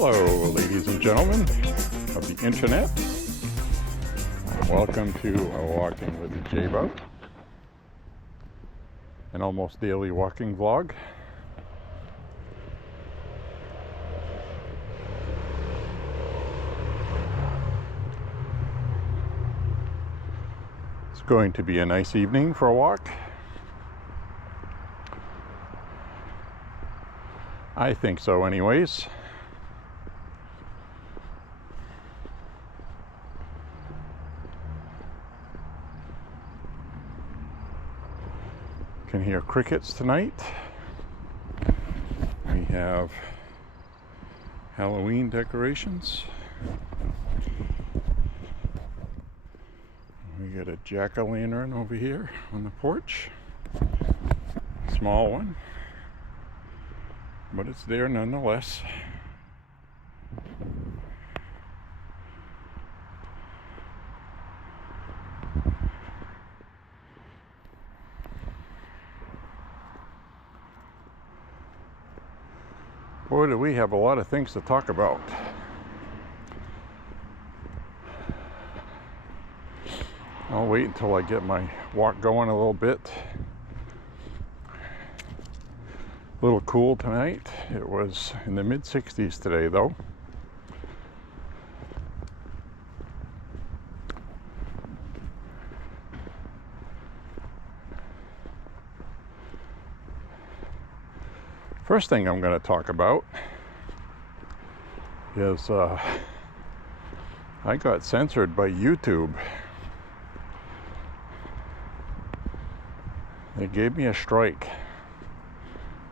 Hello, ladies and gentlemen of the internet. Welcome to Walking with J.Beau, an almost daily walking vlog. It's going to be a nice evening for a walk. I think so anyways. Can hear crickets tonight. We have Halloween decorations. We got a jack-o'-lantern over here on the porch. Small one, but it's there nonetheless. Boy, do we have a lot of things to talk about. I'll wait until I get my walk going a little bit. A little cool tonight. It was in the mid-60s today, though. First thing I'm going to talk about is I got censored by YouTube. They gave me a strike.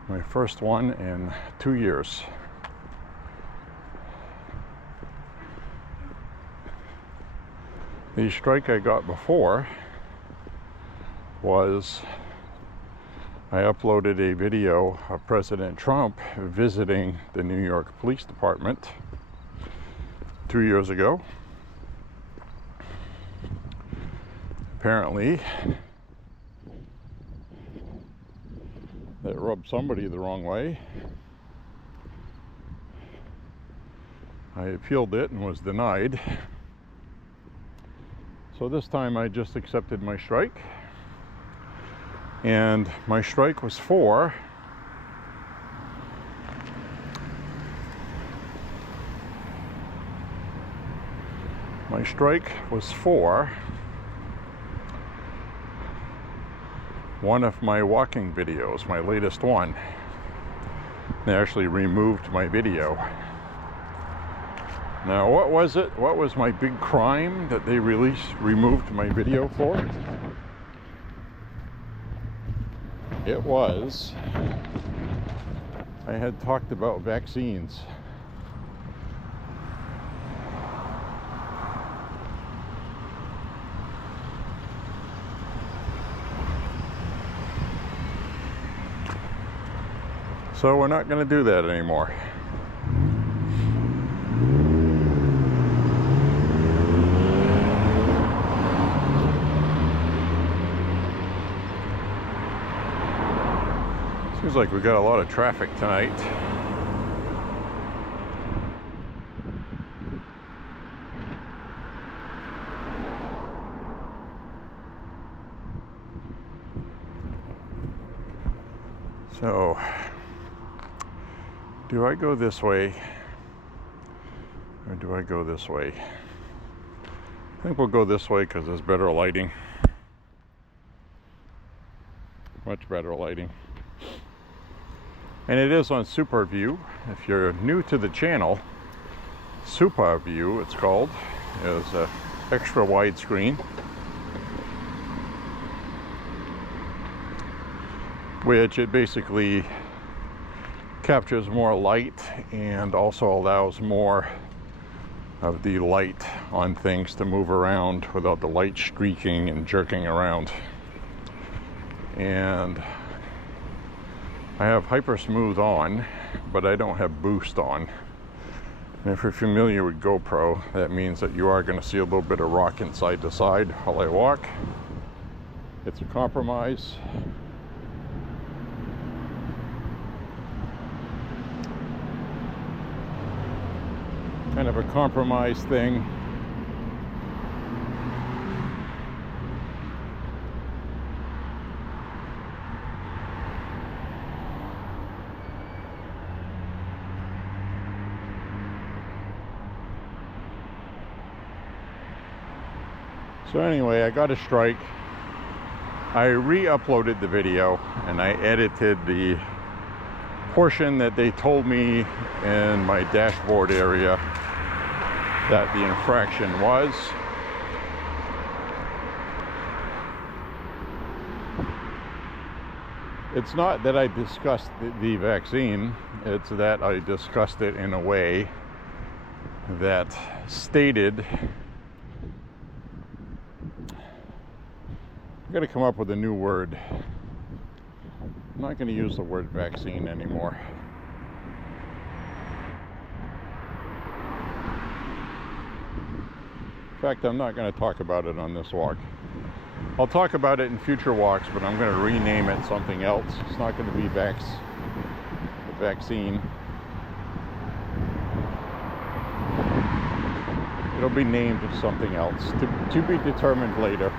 My first one in 2 years. The strike I got before was I uploaded a video of President Trump visiting the New York Police Department 2 years ago. Apparently, that rubbed somebody the wrong way. I appealed it and was denied. So this time I just accepted my strike. And my strike was for one of my walking videos, my latest one. They actually removed my video. Now, what was it? What was my big crime that they removed my video for? It was, I had talked about vaccines. So we're not going to do that anymore. Seems like we got a lot of traffic tonight. So, do I go this way or do I go this way? I think we'll go this way because there's better lighting. Much better lighting. And it is on Super View. If you're new to the channel, Super View it's called, is a extra widescreen. which it basically captures more light and also allows more of the light on things to move around without the light streaking and jerking around. And I have hyper smooth on, but I don't have boost on. And if you're familiar with GoPro, that means that you are going to see a little bit of rocking side to side while I walk. It's a compromise. Kind of a compromise thing. So anyway, I got a strike. I re-uploaded the video and I edited the portion that they told me in my dashboard area that the infraction was. It's not that I discussed the vaccine, it's that I discussed it in a way that stated, I'm going to come up with a new word. I'm not going to use the word vaccine anymore. In fact, I'm not going to talk about it on this walk. I'll talk about it in future walks, but I'm going to rename it something else. It's not going to be vaccine. It'll be named something else, to be determined later.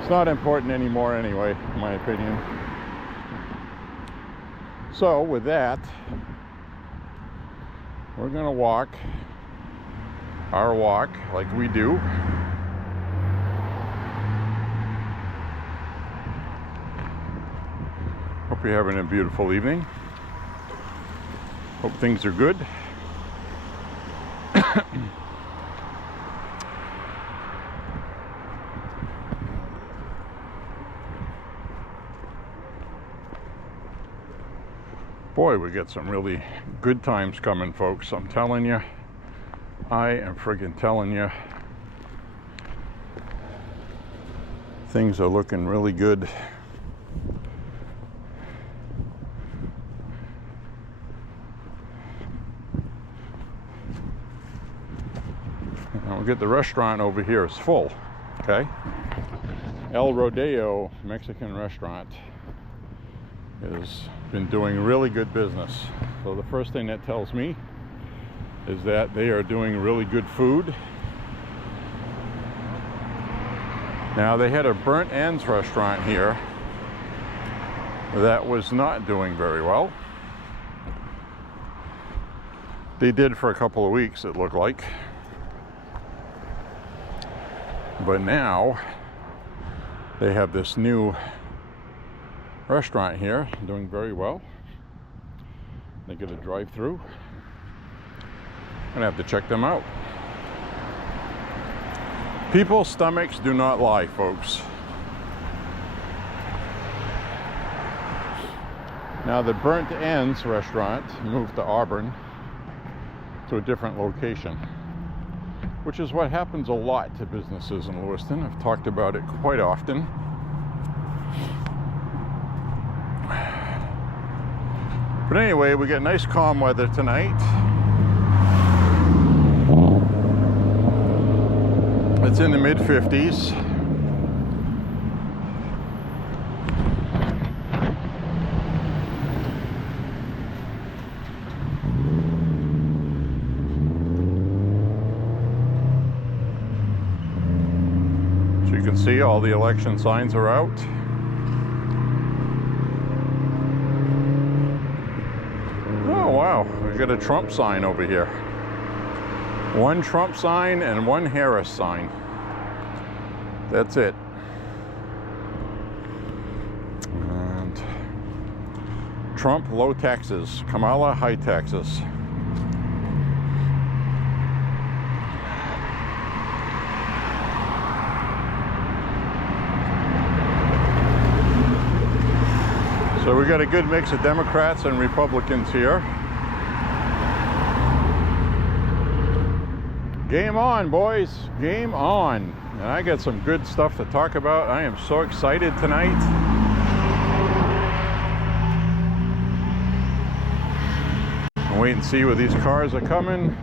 It's not important anymore anyway, in my opinion. So with that, we're going to walk our walk like we do. Hope you're having a beautiful evening. Hope things are good. Boy, we got some really good times coming, folks. I'm telling you. I am friggin' telling you. Things are looking really good. And we'll get the restaurant over here is full, okay? El Rodeo Mexican restaurant has been doing really good business. So the first thing that tells me is that they are doing really good food. Now, they had a burnt ends restaurant here that was not doing very well. They did for a couple of weeks, it looked like. But now they have this new restaurant here doing very well. They get a drive-through. I'm gonna have to check them out. People's stomachs do not lie, folks. Now, the Burnt Ends restaurant moved to Auburn to a different location, which is what happens a lot to businesses in Lewiston. I've talked about it quite often. But anyway, we get nice calm weather tonight. It's in the mid-50s. So you can see all the election signs are out. Oh wow, we got a Trump sign over here. One Trump sign and one Harris sign. That's it. And Trump, low taxes. Kamala, high taxes. So we got a good mix of Democrats and Republicans here. Game on, boys. Game on. And I got some good stuff to talk about. I am so excited tonight. I'll wait and see where these cars are coming.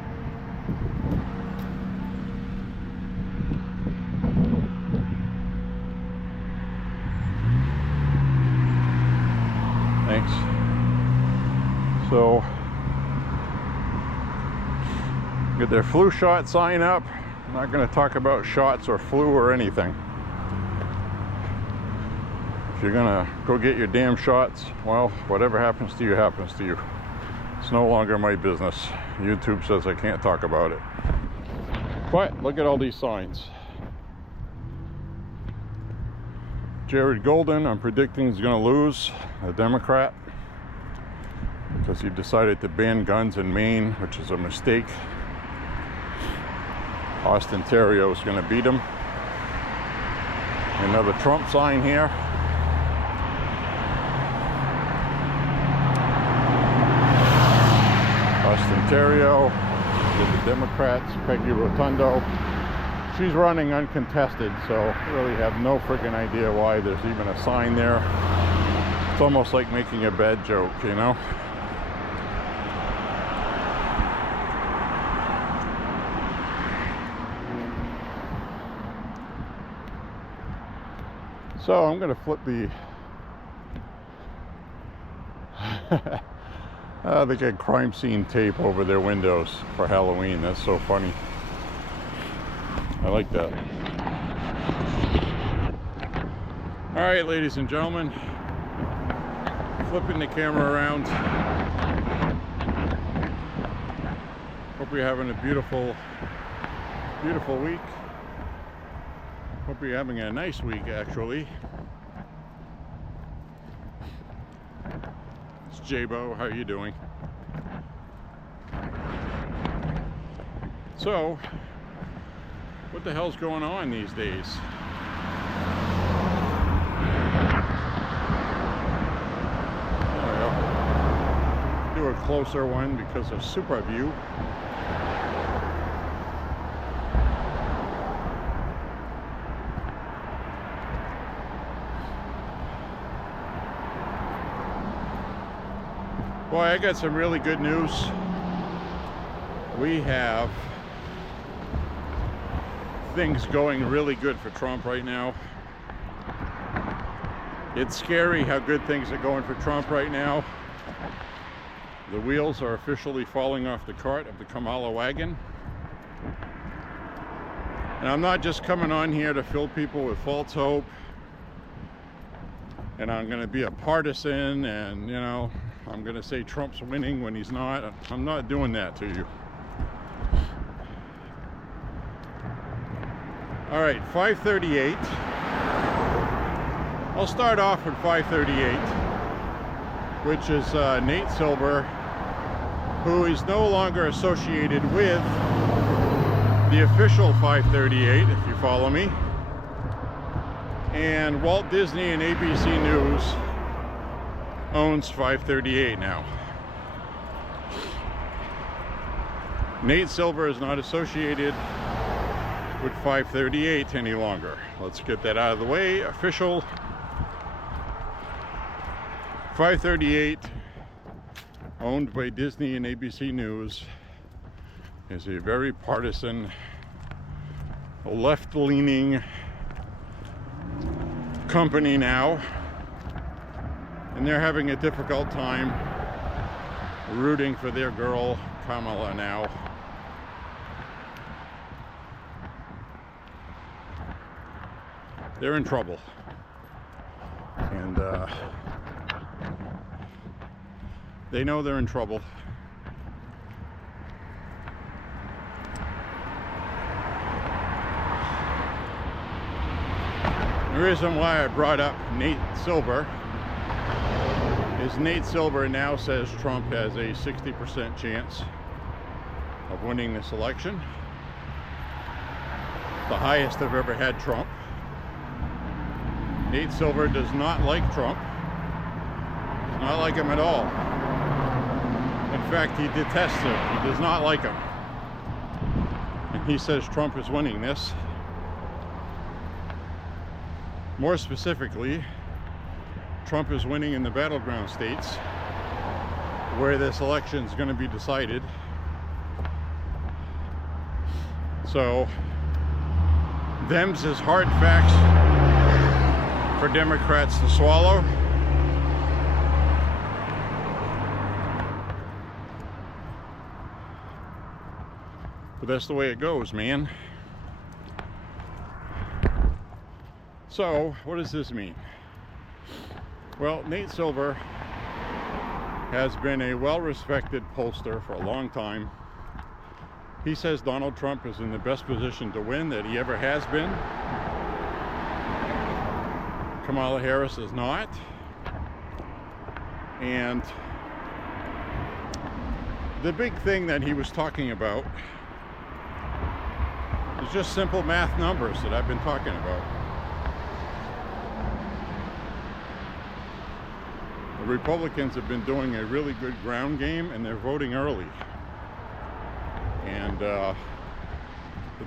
Thanks. So, get their flu shot sign up. I'm not going to talk about shots or flu or anything. If you're going to go get your damn shots, well, whatever happens to you happens to you. It's no longer my business. YouTube says I can't talk about it. But look at all these signs. Jared Golden, I'm predicting, is going to lose, a Democrat, because he decided to ban guns in Maine, which is a mistake. Austin Terrio is going to beat him. Another Trump sign here. Austin Terrio with the Democrats, Peggy Rotundo. She's running uncontested, so I really have no freaking idea why there's even a sign there. It's almost like making a bad joke, you know? So I'm going to flip the... they got crime scene tape over their windows for Halloween. That's so funny. I like that. All right, ladies and gentlemen, flipping the camera around. Hope you're having a beautiful, beautiful week. Hope you're having a nice week, actually. It's J.Beau. How are you doing? So, what the hell's going on these days? Do a closer one because of Super View. Boy, I got some really good news. We have things going really good for Trump right now. It's scary how good things are going for Trump right now. The wheels are officially falling off the cart of the Kamala wagon. And I'm not just coming on here to fill people with false hope. And I'm going to be a partisan and, you know, I'm going to say Trump's winning when he's not. I'm not doing that to you. All right, 538. I'll start off with 538, which is Nate Silver, who is no longer associated with the official 538, if you follow me. And Walt Disney and ABC News owns 538 now. Nate Silver is not associated with 538 any longer. Let's get that out of the way. Official 538, owned by Disney and ABC News, is a very partisan, left-leaning company now, and they're having a difficult time rooting for their girl Kamala now. They're in trouble, and they know they're in trouble. The reason why I brought up Nate Silver is Nate Silver now says Trump has a 60% chance of winning this election. The highest I've ever had Trump. Nate Silver does not like Trump. Not like him at all. In fact, he detests him. He does not like him. And he says Trump is winning this. More specifically, Trump is winning in the battleground states where this election is going to be decided. So, them's is hard facts for Democrats to swallow. But that's the way it goes, man. So, what does this mean? Well, Nate Silver has been a well-respected pollster for a long time. He says Donald Trump is in the best position to win that he ever has been. Kamala Harris is not. And the big thing that he was talking about is just simple math numbers that I've been talking about. The Republicans have been doing a really good ground game, and they're voting early. And the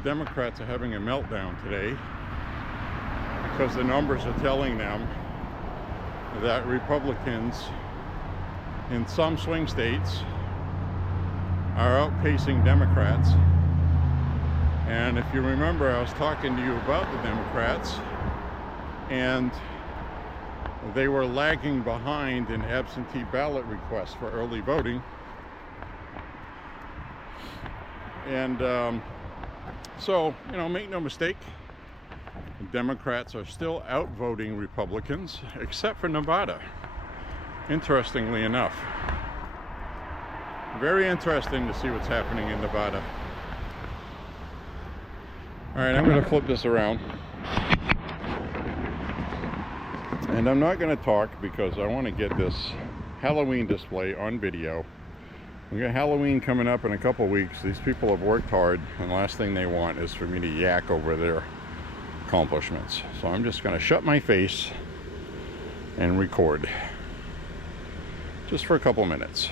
Democrats are having a meltdown today because the numbers are telling them that Republicans in some swing states are outpacing Democrats. And if you remember, I was talking to you about the Democrats, and they were lagging behind in absentee ballot requests for early voting. And so, you know, make no mistake, Democrats are still outvoting Republicans, except for Nevada, interestingly enough. Very interesting to see what's happening in Nevada. All right, I'm going to flip this around. And I'm not going to talk because I want to get this Halloween display on video. We got Halloween coming up in a couple weeks. These people have worked hard, and the last thing they want is for me to yak over their accomplishments. So I'm just going to shut my face and record just for a couple minutes.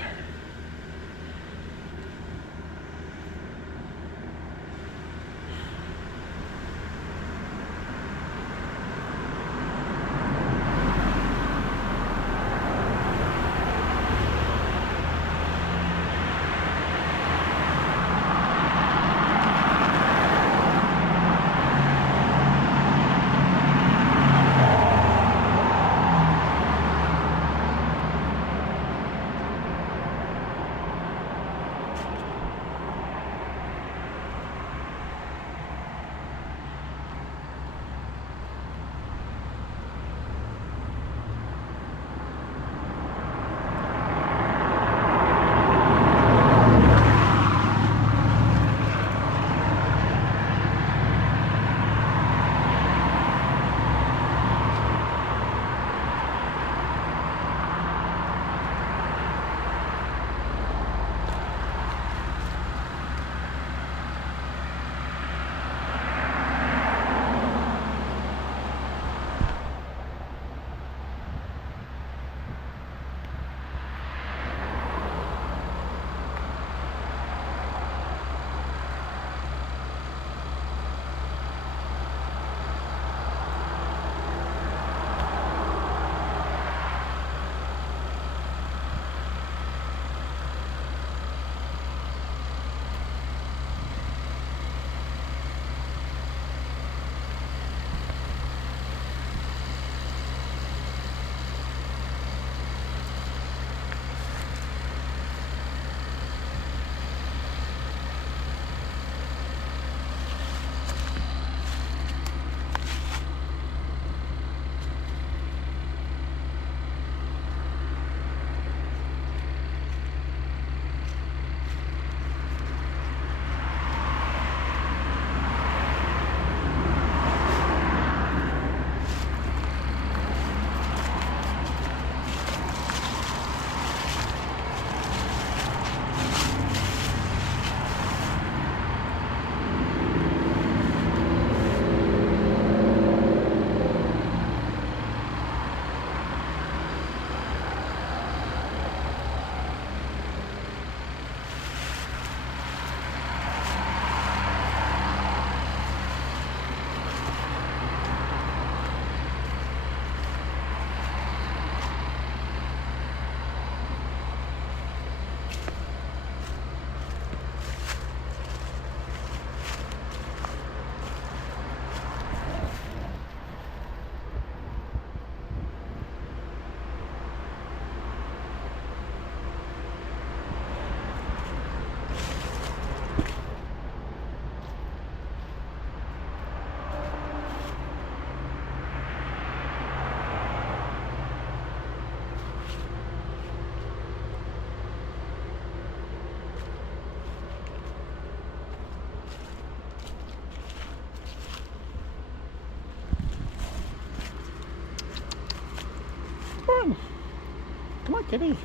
kitty.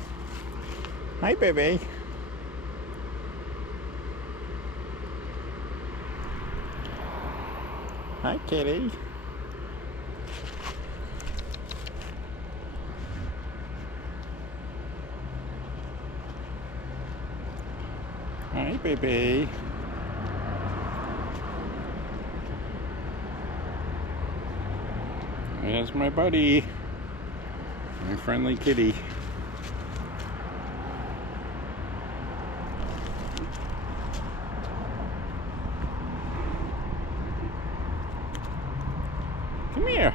Hi, baby. Hi, kitty. Hi, baby. There's my buddy. My friendly kitty. Come here.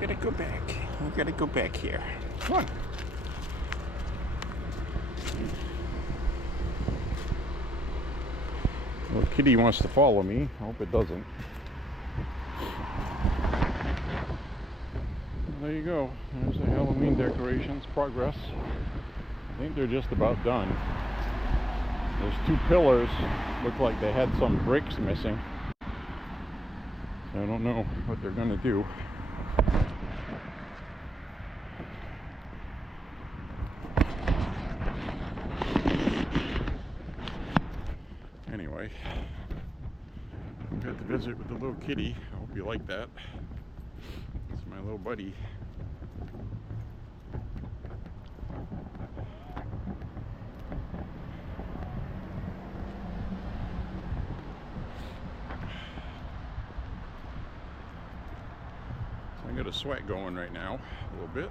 You gotta go back. You gotta go back here. Come on. Well, kitty wants to follow me. I hope it doesn't. There you go. There's the Halloween decorations. Progress. I think they're just about done. There's two pillars. Look like they had some bricks missing. I don't know what they're gonna do. Anyway, we got to visit with the little kitty. I hope you like that. It's my little buddy. So I got a sweat going right now, a little bit.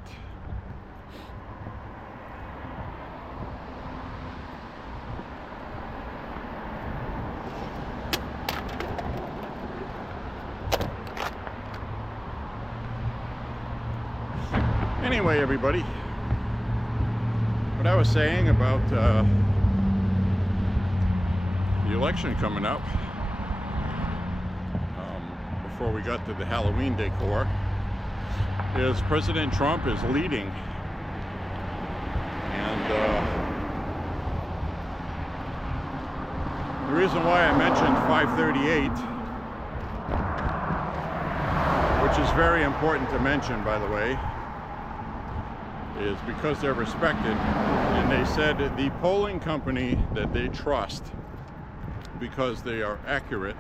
Anyway, everybody, what I was saying about the election coming up, before we got to the Halloween decor, is President Trump is leading, and the reason why I mentioned 538, which is very important to mention, by the way, is because they're respected, and they said the polling company that they trust, because they are accurate,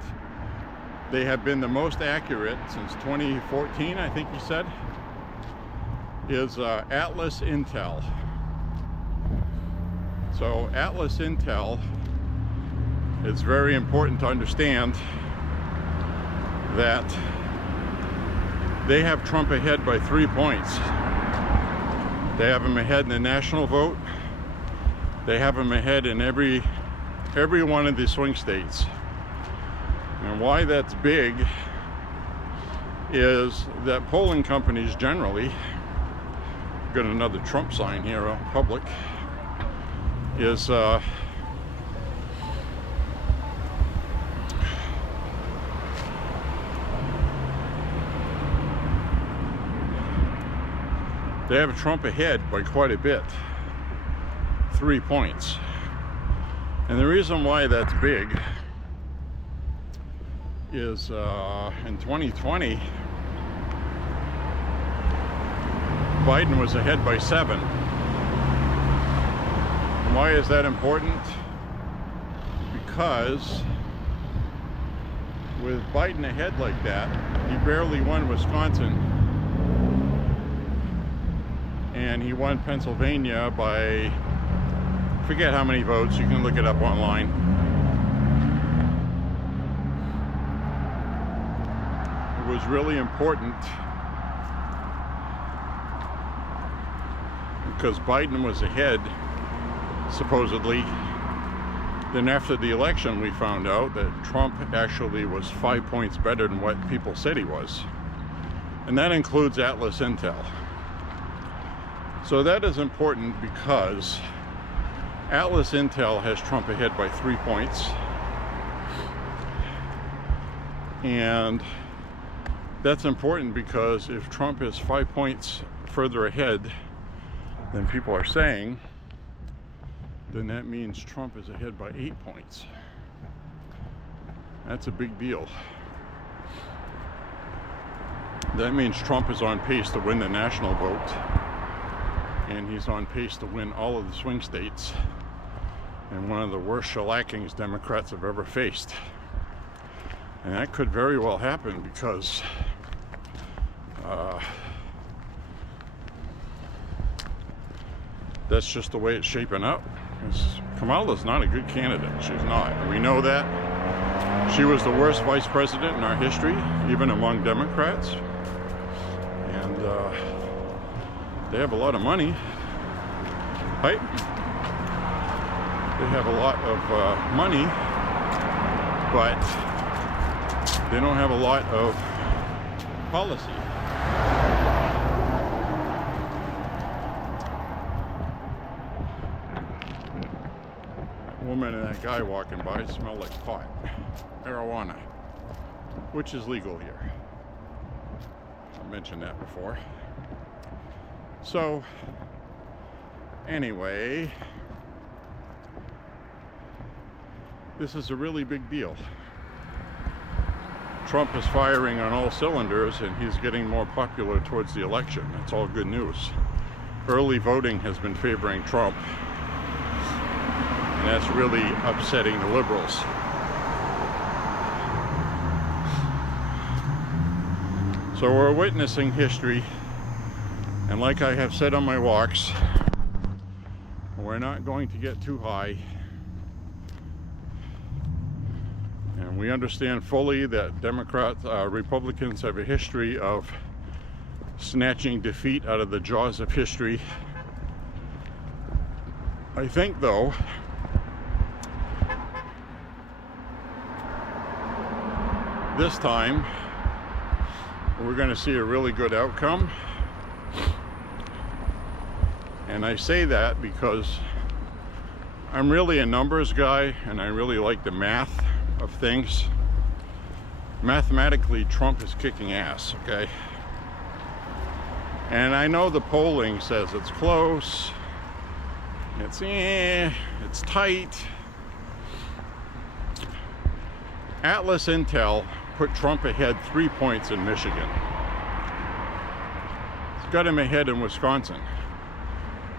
they have been the most accurate since 2014, I think he said, is Atlas Intel. So Atlas Intel, it's very important to understand that they have Trump ahead by 3 points. They have him ahead in the national vote. They have him ahead in every one of the swing states. And why that's big is that polling companies generally, got another Trump sign here out in public, is they have Trump ahead by quite a bit, 3 points. And the reason why that's big is in 2020, Biden was ahead by 7. And why is that important? Because with Biden ahead like that, he barely won Wisconsin. And he won Pennsylvania by, forget how many votes, you can look it up online. It was really important because Biden was ahead, supposedly, Then after the election, we found out that Trump actually was 5 points better than what people said he was. And that includes Atlas Intel. So that is important because Atlas Intel has Trump ahead by 3 points. And that's important because if Trump is 5 points further ahead than people are saying, then that means Trump is ahead by 8 points. That's a big deal. That means Trump is on pace to win the national vote, and he's on pace to win all of the swing states, and one of the worst shellackings Democrats have ever faced. And that could very well happen because that's just the way it's shaping up. Kamala's not a good candidate. She's not. We know that. She was the worst vice president in our history, even among Democrats. And they have a lot of money. Right? They have a lot of money, but they don't have a lot of policy. Woman and that guy walking by smell like pot, marijuana, which is legal here. I mentioned that before. So anyway, this is a really big deal. Trump is firing on all cylinders and he's getting more popular towards the election. That's all good news. Early voting has been favoring Trump. And that's really upsetting the liberals. So we're witnessing history, and like I have said on my walks, we're not going to get too high. And we understand fully that Republicans have a history of snatching defeat out of the jaws of history. I think, though, this time we're going to see a really good outcome. And I say that because I'm really a numbers guy and I really like the math of things. Mathematically, Trump is kicking ass, okay? And I know the polling says it's close, it's tight. Atlas Intel put Trump ahead 3 points in Michigan. It's got him ahead in Wisconsin,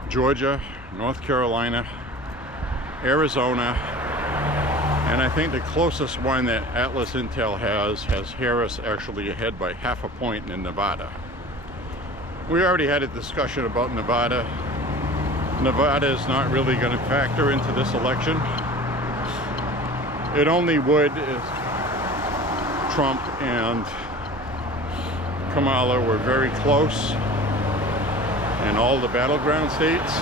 Georgia, North Carolina, Arizona, and I think the closest one that Atlas Intel has Harris actually ahead by 0.5 point in Nevada. We already had a discussion about Nevada. Nevada is not really going to factor into this election. It only would if Trump and Kamala were very close in all the battleground states.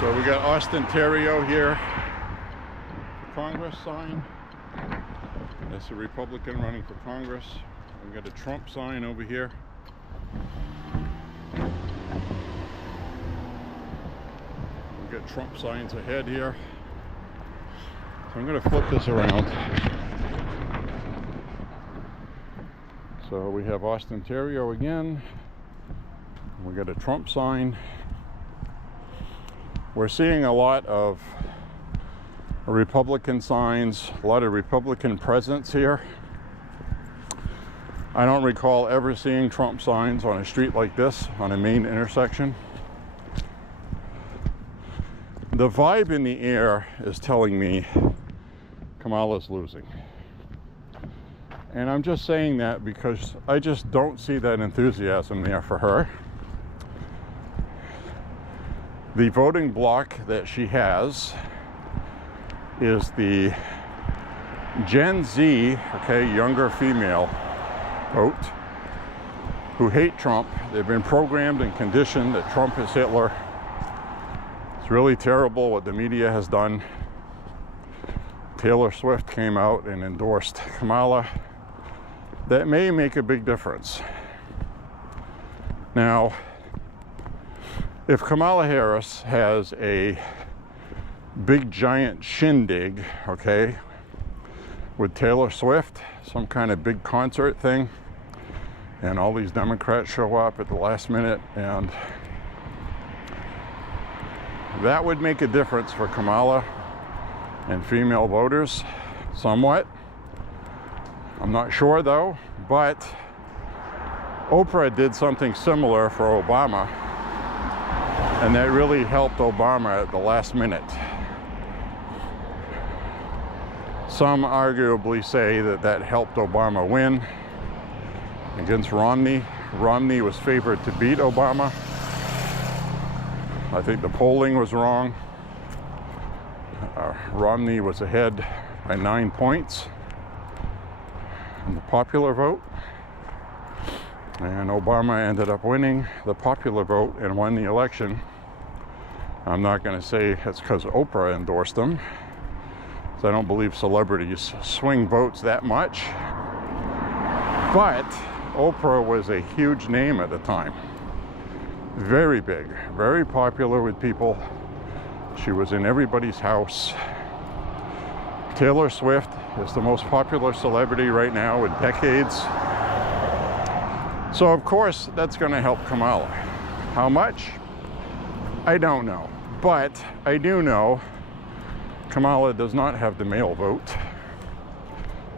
So we got Austin, Ontario here. The Congress sign. That's a Republican running for Congress. We got a Trump sign over here. We got Trump signs ahead here. So I'm going to flip this around. So we have Austin, Ontario again. We got a Trump sign. We're seeing a lot of Republican signs, a lot of Republican presence here. I don't recall ever seeing Trump signs on a street like this, on a main intersection. The vibe in the air is telling me Kamala's losing. And I'm just saying that because I just don't see that enthusiasm there for her. The voting bloc that she has is the Gen Z, okay, younger female vote, who hate Trump. They've been programmed and conditioned that Trump is Hitler. really terrible what the media has done. Taylor Swift came out and endorsed Kamala. That may make a big difference. Now, if Kamala Harris has a big giant shindig, okay, with Taylor Swift, some kind of big concert thing, and all these Democrats show up at the last minute, and that would make a difference for Kamala and female voters, somewhat. I'm not sure though, but Oprah did something similar for Obama, and that really helped Obama at the last minute. Some arguably say that that helped Obama win against Romney. Romney was favored to beat Obama. I think the polling was wrong. Romney was ahead by 9 points in the popular vote, and Obama ended up winning the popular vote and won the election. I'm not going to say it's because Oprah endorsed him, because I don't believe celebrities swing votes that much, but Oprah was a huge name at the time. Very big, very popular with people. She was in everybody's house. Taylor Swift is the most popular celebrity right now in decades. So of course that's going to help Kamala. How much? I don't know. But I do know Kamala does not have the male vote.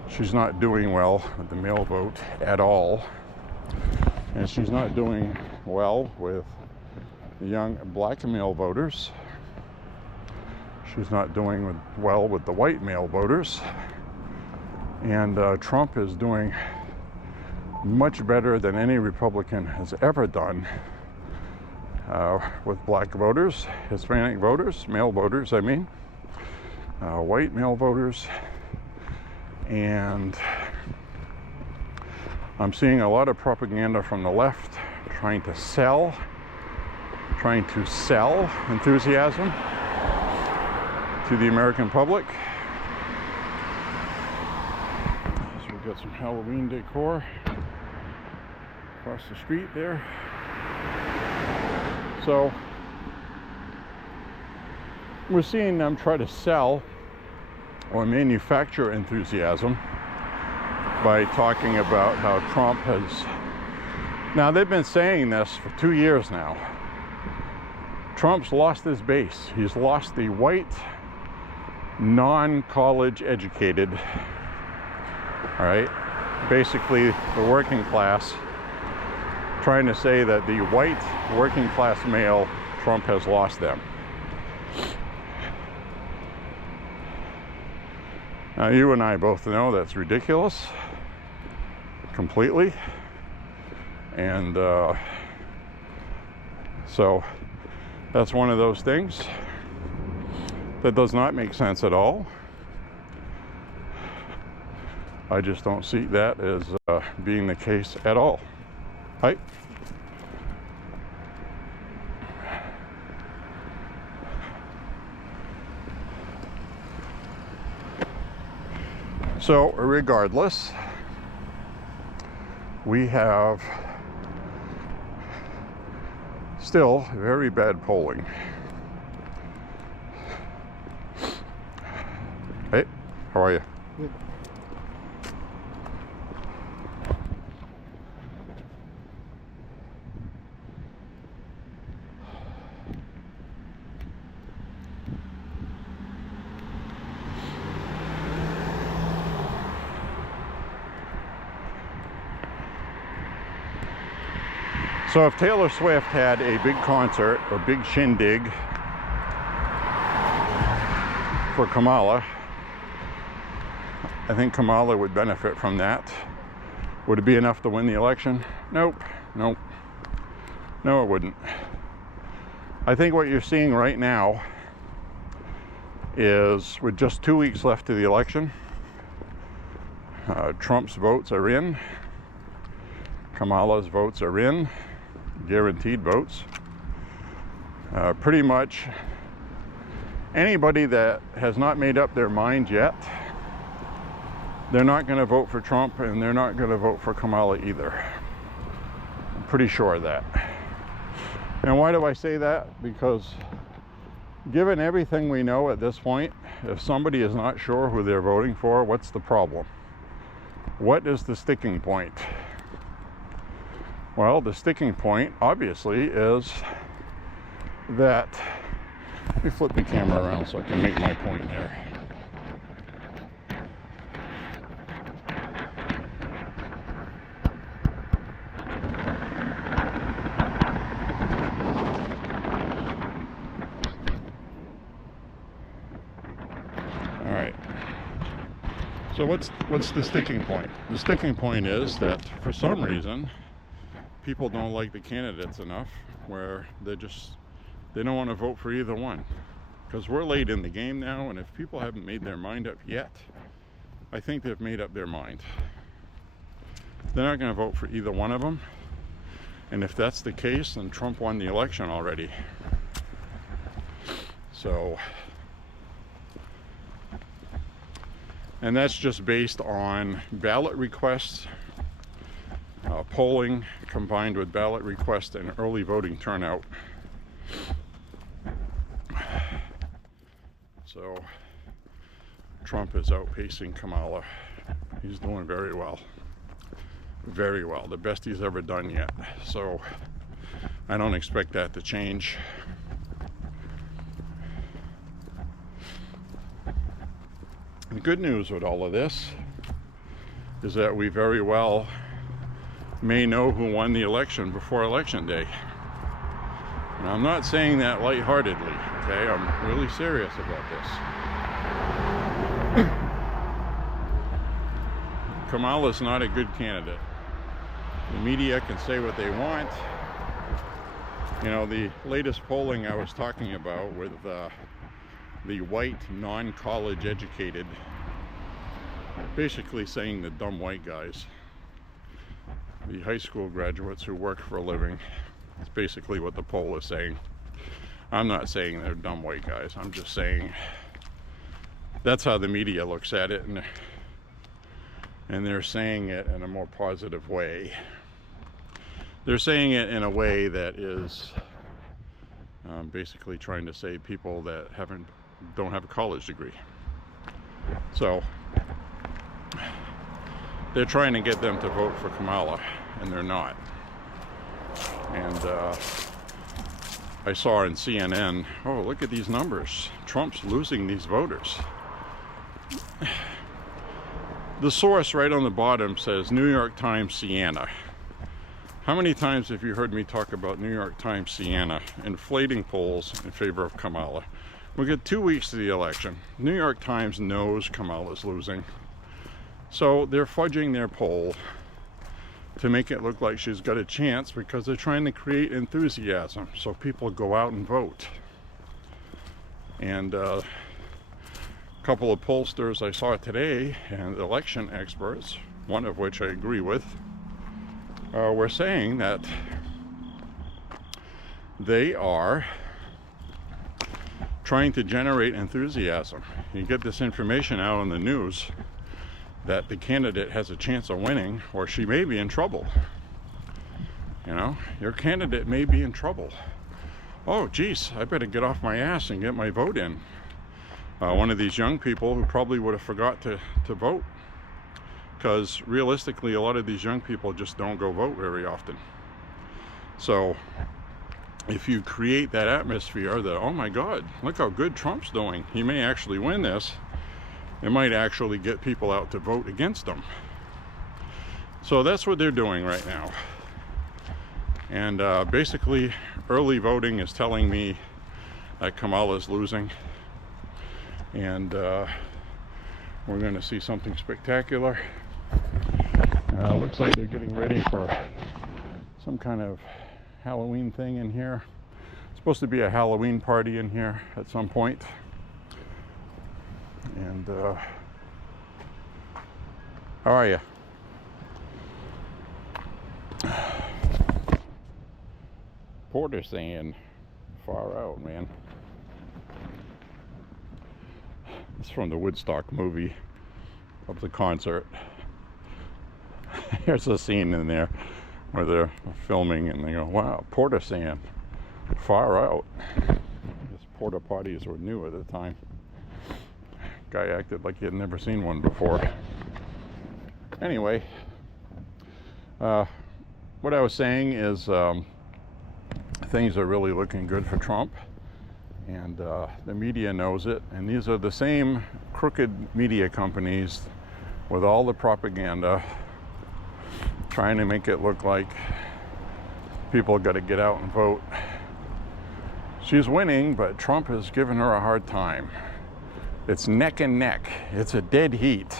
She's not doing well with the male vote at all. And she's not doing well with the young black male voters. She's not doing well with the white male voters. And Trump is doing much better than any Republican has ever done with black voters, Hispanic voters, male voters, I mean, white male voters. And I'm seeing a lot of propaganda from the left trying to sell enthusiasm to the American public. So we've got some Halloween decor across the street there. So we're seeing them try to sell or manufacture enthusiasm by talking about how Trump has... Now, they've been saying this for 2 years now. Trump's lost his base. He's lost the white, non-college educated, all right, basically the working class, trying to say that the white working class male, Trump has lost them. Now, you and I both know that's ridiculous, completely. And so that's one of those things that does not make sense at all. I just don't see that as being the case at all. Right? So regardless, we have still very bad polling. Hey, how are you? Good. So if Taylor Swift had a big concert or big shindig for Kamala, I think Kamala would benefit from that. Would it be enough to win the election? Nope. Nope. No, it wouldn't. I think what you're seeing right now is, with just 2 weeks left to the election, Trump's votes are in, Kamala's votes are in, guaranteed votes. Pretty much anybody that has not made up their mind yet, they're not going to vote for Trump, and they're not going to vote for Kamala either. I'm pretty sure of that. And why do I say that? Because given everything we know at this point, if somebody is not sure who they're voting for, what's the problem? What is the sticking point? Well, the sticking point, obviously, is that... Let me flip the camera around so I can make my point there. So what's the sticking point? The sticking point is that for some reason people don't like the candidates enough where they don't want to vote for either one. Because we're late in the game now, and if people haven't made their mind up yet, I think they've made up their mind. They're not going to vote for either one of them. And if that's the case, then Trump won the election already. So... and that's just based on ballot requests, polling combined with ballot requests and early voting turnout. So Trump is outpacing Kamala. He's doing very well. Very well. The best he's ever done yet. So I don't expect that to change. The good news with all of this is that we very well may know who won the election before Election Day. And I'm not saying that lightheartedly, okay? I'm really serious about this. Kamala's not a good candidate. The media can say what they want. You know, the latest polling I was talking about with the white, non-college educated, basically saying the dumb white guys, the high school graduates who work for a living. It's basically what the poll is saying. I'm not saying they're dumb white guys. I'm just saying that's how the media looks at it, and they're saying it in a more positive way. They're saying it in a way that is basically trying to say people that don't have a college degree. So they're trying to get them to vote for Kamala, and they're not. And I saw on CNN, oh, look at these numbers. Trump's losing these voters. The source right on the bottom says New York Times Siena. How many times have you heard me talk about New York Times Siena inflating polls in favor of Kamala? We got 2 weeks to the election. New York Times knows Kamala's losing. So they're fudging their poll to make it look like she's got a chance because they're trying to create enthusiasm so people go out and vote. And a couple of pollsters I saw today and election experts, one of which I agree with, were saying that they are trying to generate enthusiasm. You get this information out on the news that the candidate has a chance of winning, or she may be in trouble. You know, your candidate may be in trouble. Oh, geez, I better get off my ass and get my vote in. One of these young people who probably would have forgot to vote, because realistically, a lot of these young people just don't go vote very often. So if you create that atmosphere that, oh my God, look how good Trump's doing, he may actually win this, it might actually get people out to vote against him. So that's what they're doing right now. And basically, early voting is telling me that Kamala's losing. And we're going to see something spectacular. Looks like they're getting ready for some kind of Halloween thing in here. It's supposed to be a Halloween party in here at some point. And how are you? Porter saying far out, man. It's from the Woodstock movie of the concert. There's a scene in there where they're filming and they go, wow, porta sand, far out. I guess porta potties were new at the time. Guy acted like he had never seen one before. Anyway, what I was saying is things are really looking good for Trump, and the media knows it, and these are the same crooked media companies with all the propaganda trying to make it look like people got to get out and vote. She's winning, but Trump is giving her a hard time. It's neck and neck. It's a dead heat.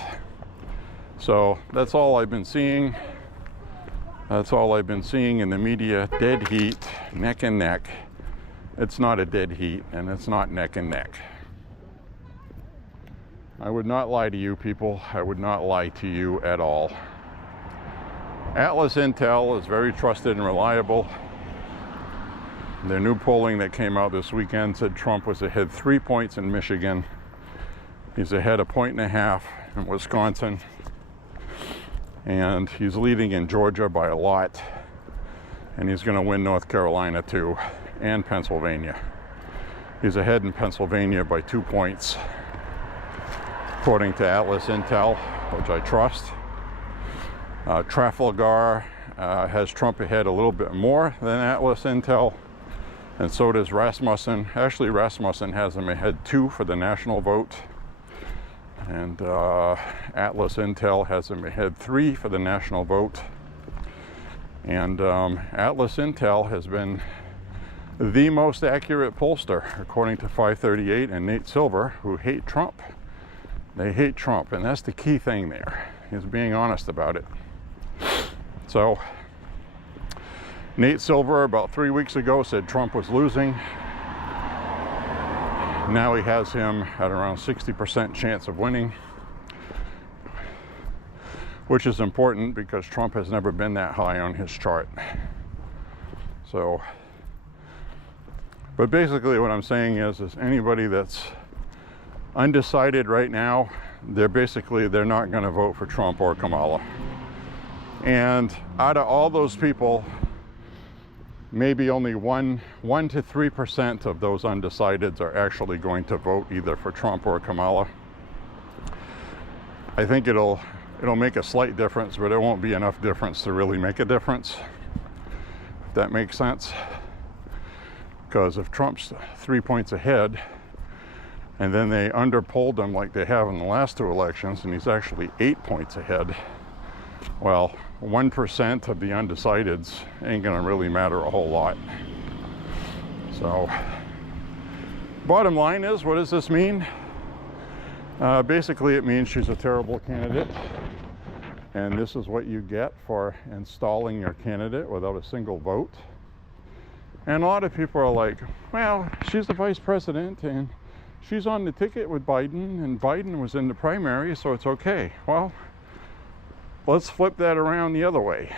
So that's all I've been seeing. That's all I've been seeing in the media. Dead heat, neck and neck. It's not a dead heat, and it's not neck and neck. I would not lie to you people. I would not lie to you at all. Atlas Intel is very trusted and reliable. The new polling that came out this weekend said Trump was ahead 3 points in Michigan. He's ahead 1.5 points in Wisconsin. And he's leading in Georgia by a lot. And he's going to win North Carolina too, and Pennsylvania. He's ahead in Pennsylvania by 2 points, according to Atlas Intel, which I trust. Trafalgar has Trump ahead a little bit more than Atlas Intel, and so does Rasmussen. Actually, Rasmussen has him ahead 2 for the national vote, and Atlas Intel has him ahead 3 for the national vote. And Atlas Intel has been the most accurate pollster, according to 538 and Nate Silver, who hate Trump. They hate Trump, and that's the key thing there, is being honest about it. So Nate Silver about 3 weeks ago said Trump was losing. Now he has him at around 60% chance of winning, which is important because Trump has never been that high on his chart. So, but basically what I'm saying is anybody that's undecided right now, they're not going to vote for Trump or Kamala. And out of all those people, maybe only 1 to 3% of those undecideds are actually going to vote either for Trump or Kamala. I think it'll make a slight difference, but it won't be enough difference to really make a difference, if that makes sense. Because if Trump's 3 points ahead, and then they underpolled him like they have in the last 2 elections, and he's actually 8 points ahead, well, 1% of the undecideds ain't gonna really matter a whole lot. So, bottom line is, what does this mean? Basically, it means she's a terrible candidate, and this is what you get for installing your candidate without a single vote. And a lot of people are like, well, she's the vice president, and she's on the ticket with Biden, and Biden was in the primary, so it's okay. Well, let's flip that around the other way.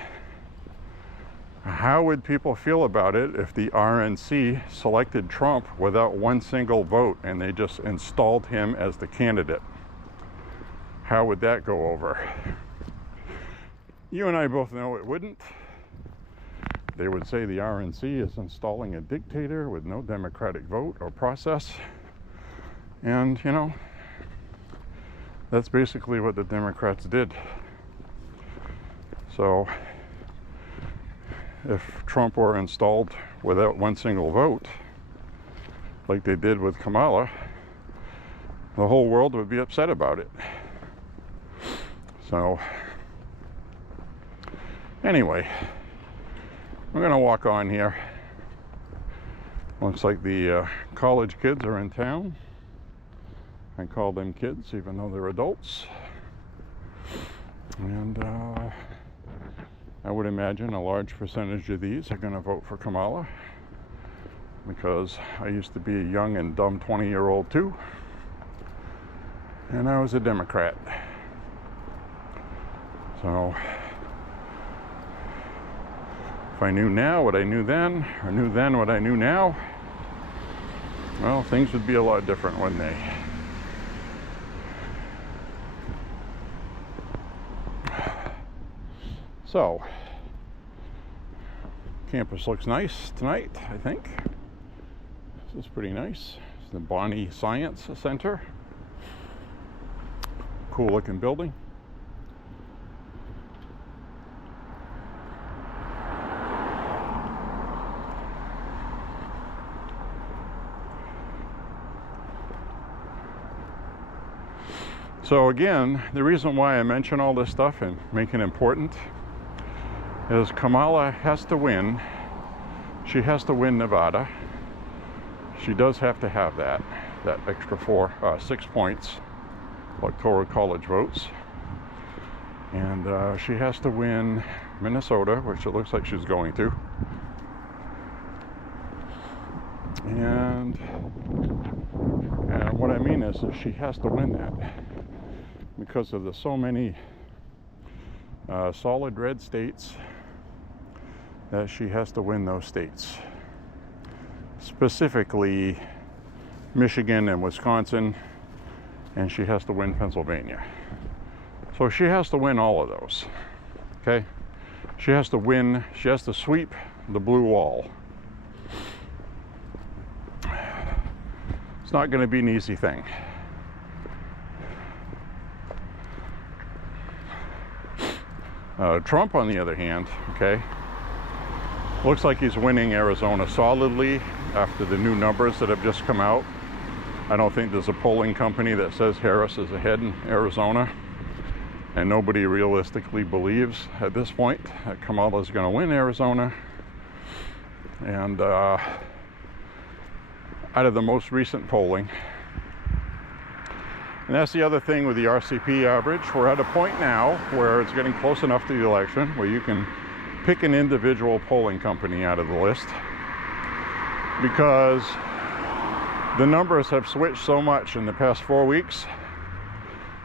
How would people feel about it if the RNC selected Trump without one single vote and they just installed him as the candidate? How would that go over? You and I both know it wouldn't. They would say the RNC is installing a dictator with no democratic vote or process. And, you know, that's basically what the Democrats did. So, if Trump were installed without one single vote, like they did with Kamala, the whole world would be upset about it. So, anyway, we're going to walk on here. Looks like the college kids are in town. I call them kids even though they're adults. And I would imagine a large percentage of these are going to vote for Kamala, because I used to be a young and dumb 20-year-old too, and I was a Democrat. So if I knew now what I knew then, or knew then what I knew now, well, things would be a lot different, wouldn't they? So, campus looks nice tonight, I think. This is pretty nice. It's the Bonnie Science Center. Cool looking building. So again, the reason why I mention all this stuff and make it important is Kamala has to win. She has to win Nevada. She does have to have that extra 6 points, electoral college votes. And she has to win Minnesota, which it looks like she's going to. And what I mean is that she has to win that because of the so many solid red states that she has to win those states. Specifically Michigan and Wisconsin, and she has to win Pennsylvania. So she has to win all of those, okay? She has to win, she has to sweep the blue wall. It's not going to be an easy thing. Trump, on the other hand, okay, looks like he's winning Arizona solidly after the new numbers that have just come out. I don't think there's a polling company that says Harris is ahead in Arizona, and nobody realistically believes at this point that Kamala is going to win Arizona. And out of the most recent polling, and that's the other thing with the RCP average, we're at a point now where it's getting close enough to the election where you can pick an individual polling company out of the list, because the numbers have switched so much in the past 4 weeks.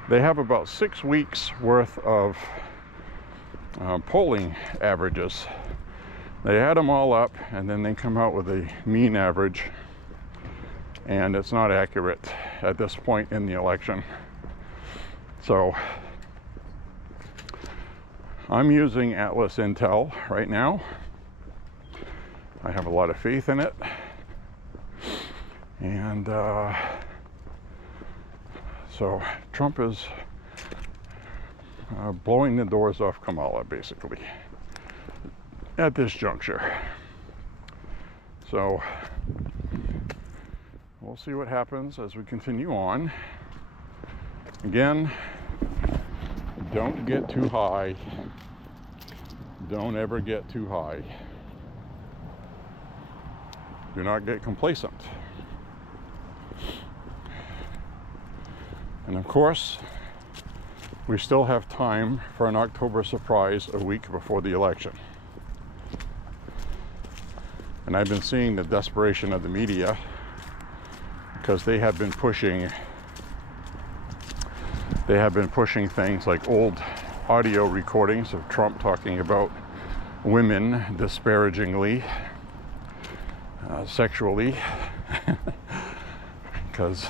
They have about 6 weeks worth of polling averages. They add them all up and then they come out with a mean average, and it's not accurate at this point in the election. So I'm using Atlas Intel right now. I have a lot of faith in it. And so Trump is blowing the doors off Kamala, basically, at this juncture. So we'll see what happens as we continue on. Again, don't get too high. Don't ever get too high. Do not get complacent. And of course, we still have time for an October surprise a week before the election. And I've been seeing the desperation of the media, because they have been pushing things like old audio recordings of Trump talking about women disparagingly, sexually, because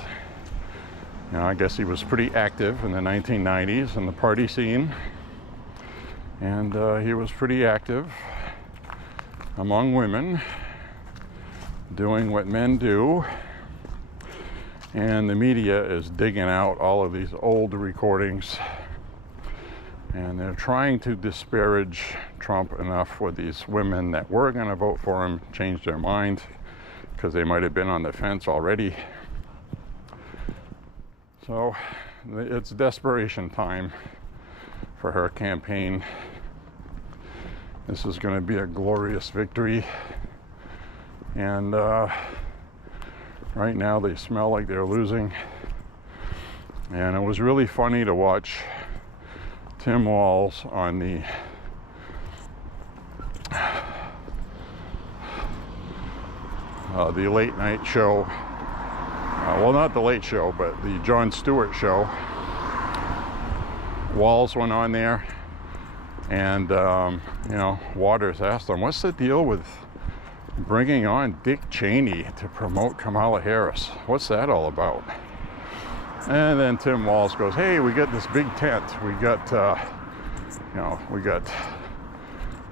I guess he was pretty active in the 1990s in the party scene, and he was pretty active among women, doing what men do. And the media is digging out all of these old recordings, and they're trying to disparage Trump enough with these women that were going to vote for him change their mind because they might have been on the fence already. So it's desperation time for her campaign. This is going to be a glorious victory, and right now they smell like they're losing. And it was really funny to watch Tim Walz on the late night show. Well, not the Late Show, but the Jon Stewart show. Walz went on there, and Waters asked him, "What's the deal with bringing on Dick Cheney to promote Kamala Harris? What's that all about?" And then Tim Walz goes, "Hey, we got this big tent. We got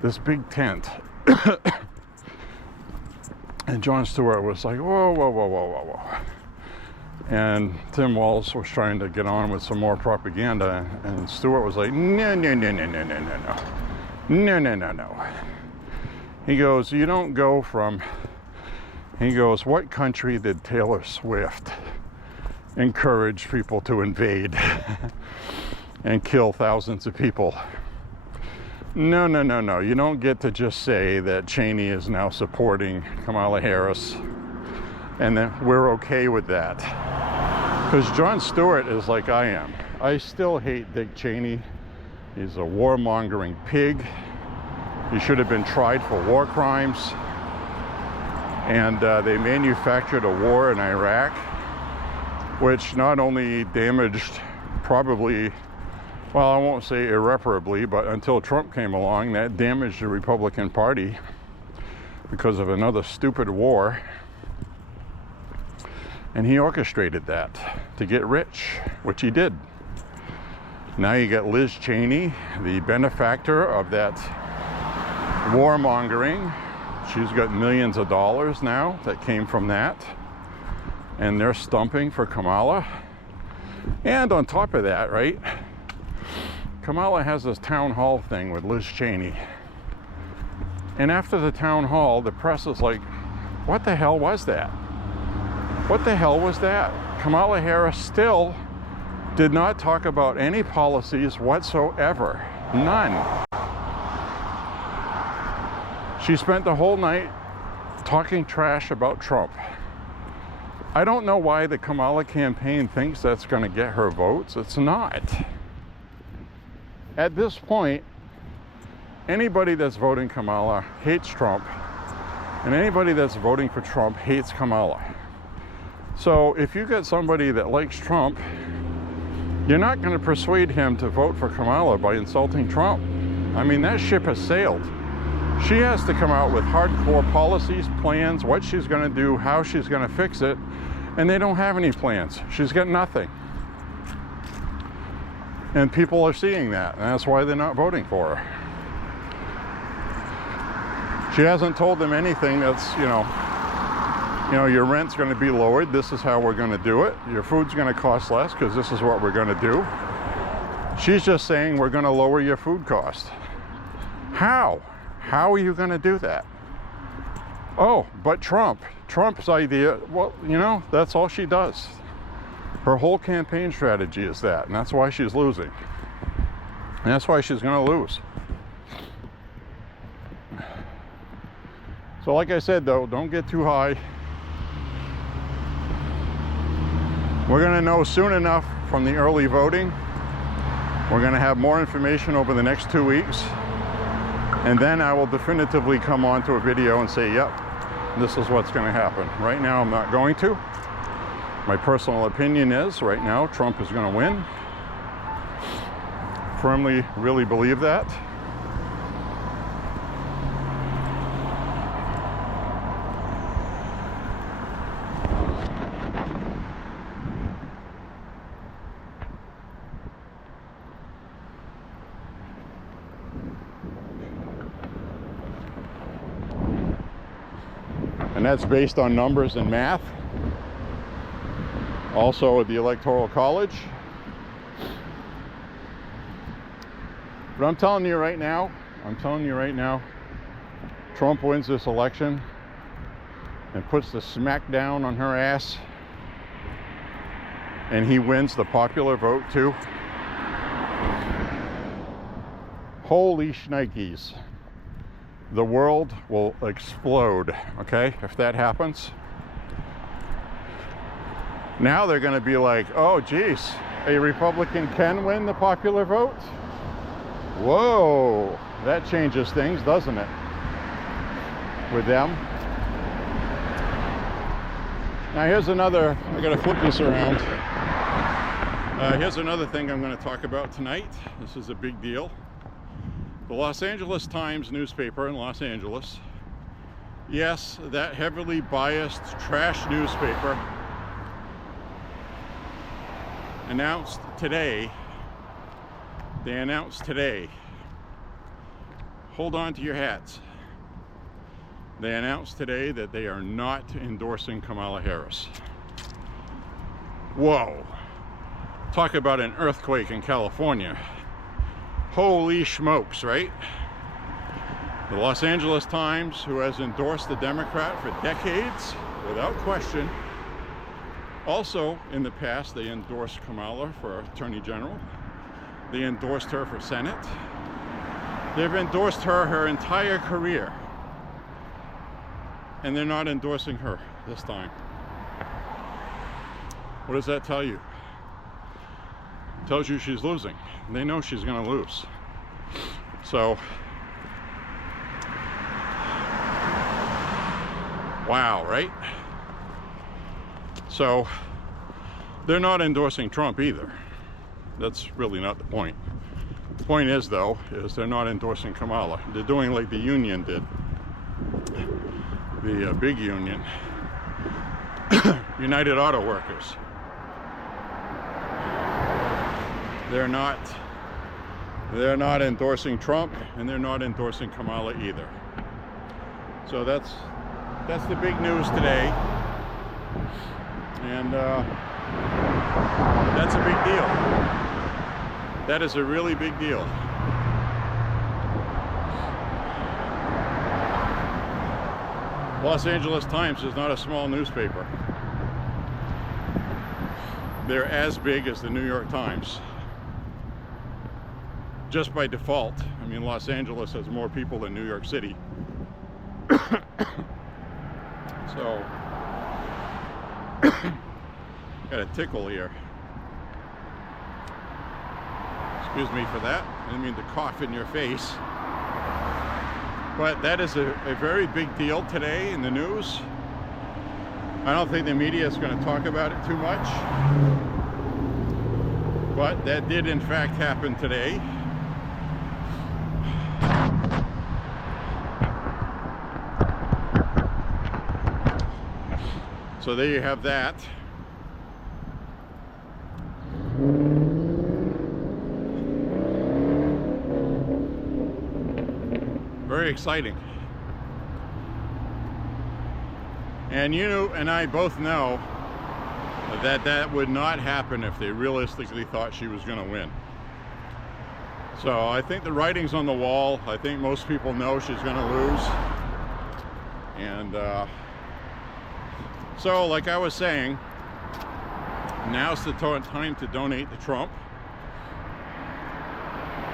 this big tent. And Jon Stewart was like, whoa, whoa, whoa, whoa, whoa, whoa. And Tim Walz was trying to get on with some more propaganda, and Stewart was like, no, no, no, no, no, no, no, no. No, no, no, no. He goes, you don't go from, he goes, what country did Taylor Swift encourage people to invade and kill thousands of people? No, no, no, no. You don't get to just say that Cheney is now supporting Kamala Harris and that we're okay with that. Because Jon Stewart is like I am. I still hate Dick Cheney. He's a warmongering pig. He should have been tried for war crimes. And they manufactured a war in Iraq, which not only damaged probably, well, I won't say irreparably, but until Trump came along, that damaged the Republican Party because of another stupid war. And he orchestrated that to get rich, which he did. Now you got Liz Cheney, the benefactor of that warmongering. She's got millions of dollars now that came from that. And they're stumping for Kamala. And on top of that, right, Kamala has this town hall thing with Liz Cheney. And after the town hall, the press is like, what the hell was that? What the hell was that? Kamala Harris still did not talk about any policies whatsoever. None. She spent the whole night talking trash about Trump. I don't know why the Kamala campaign thinks that's going to get her votes. It's not. At this point, anybody that's voting Kamala hates Trump, and anybody that's voting for Trump hates Kamala. So if you get somebody that likes Trump, you're not going to persuade him to vote for Kamala by insulting Trump. I mean, that ship has sailed. She has to come out with hardcore policies, plans, what she's going to do, how she's going to fix it, and they don't have any plans. She's got nothing. And people are seeing that, and that's why they're not voting for her. She hasn't told them anything that's, you know, your rent's going to be lowered. This is how we're going to do it. Your food's going to cost less because this is what we're going to do. She's just saying we're going to lower your food cost. How? How are you going to do that? Oh, but Trump's idea, well, you know, that's all she does. Her whole campaign strategy is that, and that's why she's losing. And that's why she's going to lose. So like I said, though, don't get too high. We're going to know soon enough from the early voting. We're going to have more information over the next 2 weeks. And then I will definitively come on to a video and say, yep, this is what's going to happen. Right now, I'm not going to. My personal opinion is, right now, Trump is going to win. Firmly really believe that. And that's based on numbers and math. Also at the Electoral College. But I'm telling you right now, Trump wins this election and puts the smack down on her ass. And he wins the popular vote too. Holy shnikes. The world will explode, okay, if that happens. Now they're going to be like, oh, geez, a Republican can win the popular vote? Whoa, that changes things, doesn't it, with them? Now here's another, I got to flip this around. Here's another thing I'm going to talk about tonight. This is a big deal. The Los Angeles Times newspaper in Los Angeles, yes, that heavily biased trash newspaper, announced today, hold on to your hats. They announced today that they are not endorsing Kamala Harris. Whoa. Talk about an earthquake in California. Holy smokes, right? The Los Angeles Times, who has endorsed the Democrat for decades, without question. Also, in the past, they endorsed Kamala for Attorney General. They endorsed her for Senate. They've endorsed her entire career. And they're not endorsing her this time. What does that tell you? It tells you she's losing. They know she's going to lose. So, wow, right? So, they're not endorsing Trump either. That's really not the point. The point is, though, is they're not endorsing Kamala. They're doing like the union did. The big union. United Auto Workers. They're not endorsing Trump, and they're not endorsing Kamala either. So that's the big news today. And that's a big deal. That is a really big deal. Los Angeles Times is not a small newspaper. They're as big as the New York Times. Just by default. I mean, Los Angeles has more people than New York City. So, got a tickle here. Excuse me for that. I didn't mean to cough in your face. But that is a very big deal today in the news. I don't think the media is going to talk about it too much. But that did in fact happen today. So there you have that. Very exciting. And you and I both know that that would not happen if they realistically thought she was going to win. So I think the writing's on the wall. I think most people know she's going to lose. And so, like I was saying, now's the time to donate to Trump.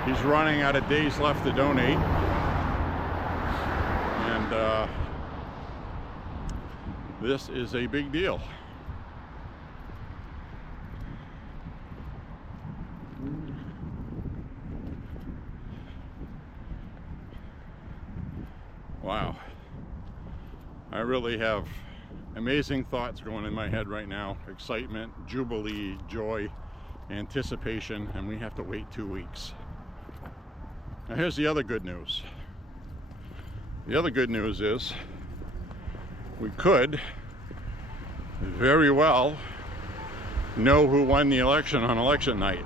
He's running out of days left to donate. And this is a big deal. Wow. I really have amazing thoughts going in my head right now. Excitement, jubilee, joy, anticipation, and we have to wait 2 weeks. Now here's the other good news. The other good news is we could very well know who won the election on election night.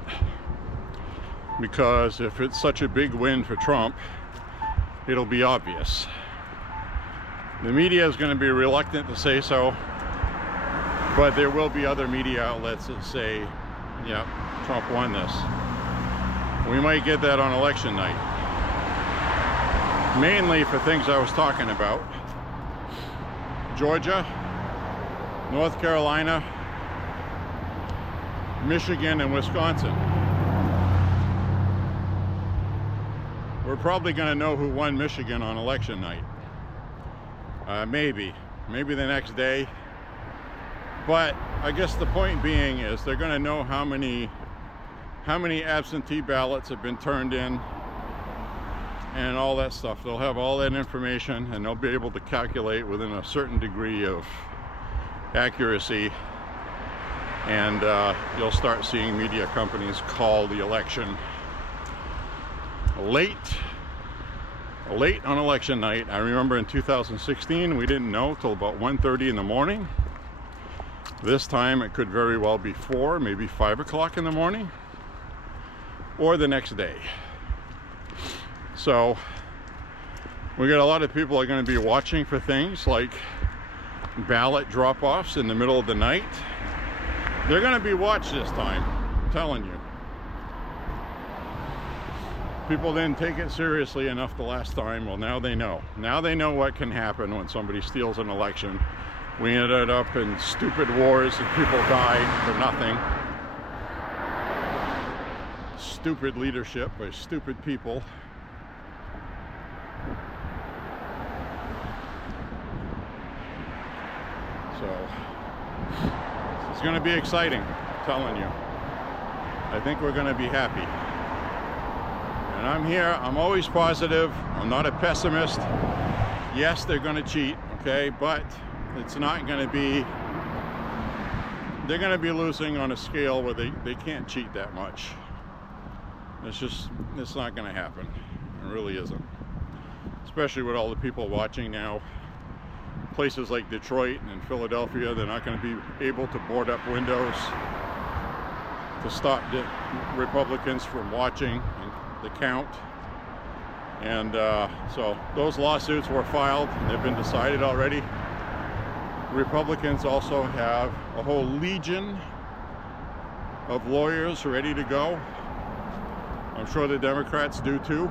Because if it's such a big win for Trump, it'll be obvious. The media is going to be reluctant to say so, but there will be other media outlets that say, yeah, Trump won this. We might get that on election night. Mainly for things I was talking about. Georgia, North Carolina, Michigan, and Wisconsin. We're probably going to know who won Michigan on election night. Maybe the next day. But I guess the point being is they're going to know how many absentee ballots have been turned in and all that stuff. They'll have all that information, and they'll be able to calculate within a certain degree of accuracy. And you'll start seeing media companies call the election late on election night. I remember in 2016 we didn't know till about 1:30 in the morning. This time it could very well be 4, maybe 5 o'clock in the morning, or the next day. So We got a lot of people are going to be watching for things like ballot drop-offs in the middle of the night. They're going to be watched this time, I'm telling you. People didn't take it seriously enough the last time. Well, now they know. Now they know what can happen when somebody steals an election. We ended up in stupid wars and people died for nothing. Stupid leadership by stupid people. So it's going to be exciting, I'm telling you. I think we're going to be happy. And I'm here, I'm always positive. I'm not a pessimist. Yes, they're going to cheat, okay? But it's not going to be, they're going to be losing on a scale where they can't cheat that much. It's not going to happen. It really isn't. Especially with all the people watching now. Places like Detroit and Philadelphia, they're not going to be able to board up windows to stop the Republicans from watching the count. And so those lawsuits were filed. They've been decided already. Republicans also have a whole legion of lawyers ready to go. I'm sure the Democrats do too.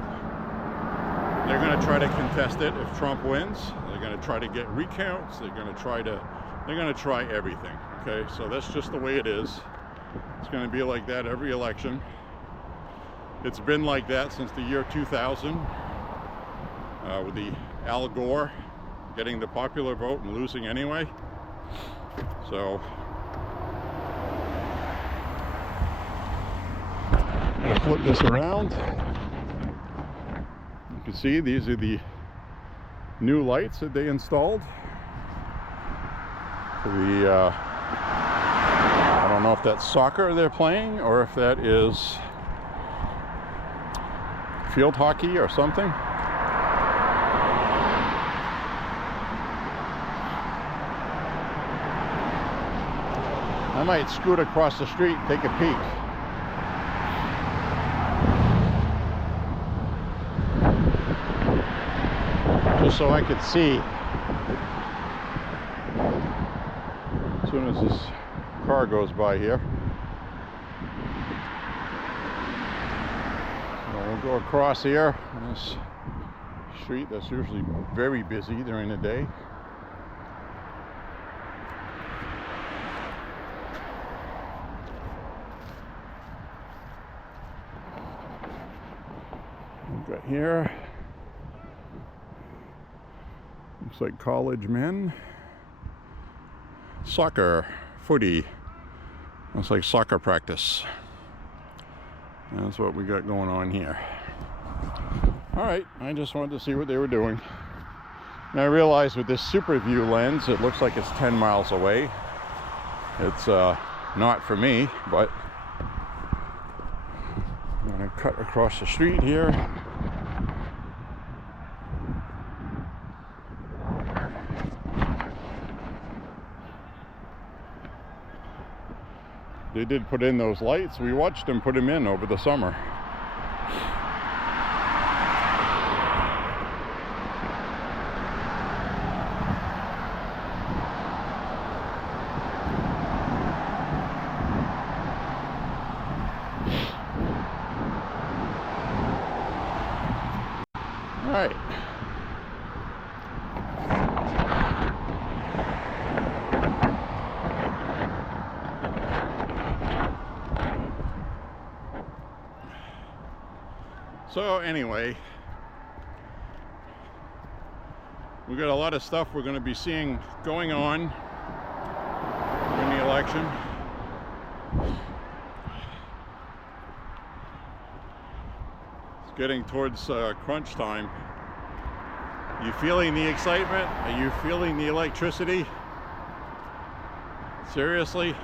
They're going to try to contest it if Trump wins. They're going to try to get recounts. They're going to try everything. Okay, so that's just the way it is. It's going to be like that every election. It's been like that since the year 2000, with the Al Gore getting the popular vote and losing anyway. So we'll flip this around. You can see these are the new lights that they installed for the I don't know if that's soccer they're playing or if that is field hockey or something. I might scoot across the street and take a peek. Just so I could see as soon as this car goes by here. So we'll go across here on this street that's usually very busy during the day. We've got here. Looks like college men. Soccer, footy. Looks like soccer practice. That's what we got going on here. Alright, I just wanted to see what they were doing. And I realized with this super view lens, it looks like it's 10 miles away. It's not for me, but I'm going to cut across the street here. They did put in those lights. We watched them put them in over the summer. All right. So anyway, we got a lot of stuff we're going to be seeing going on in the election. It's getting towards crunch time. You feeling the excitement? Are you feeling the electricity? Seriously?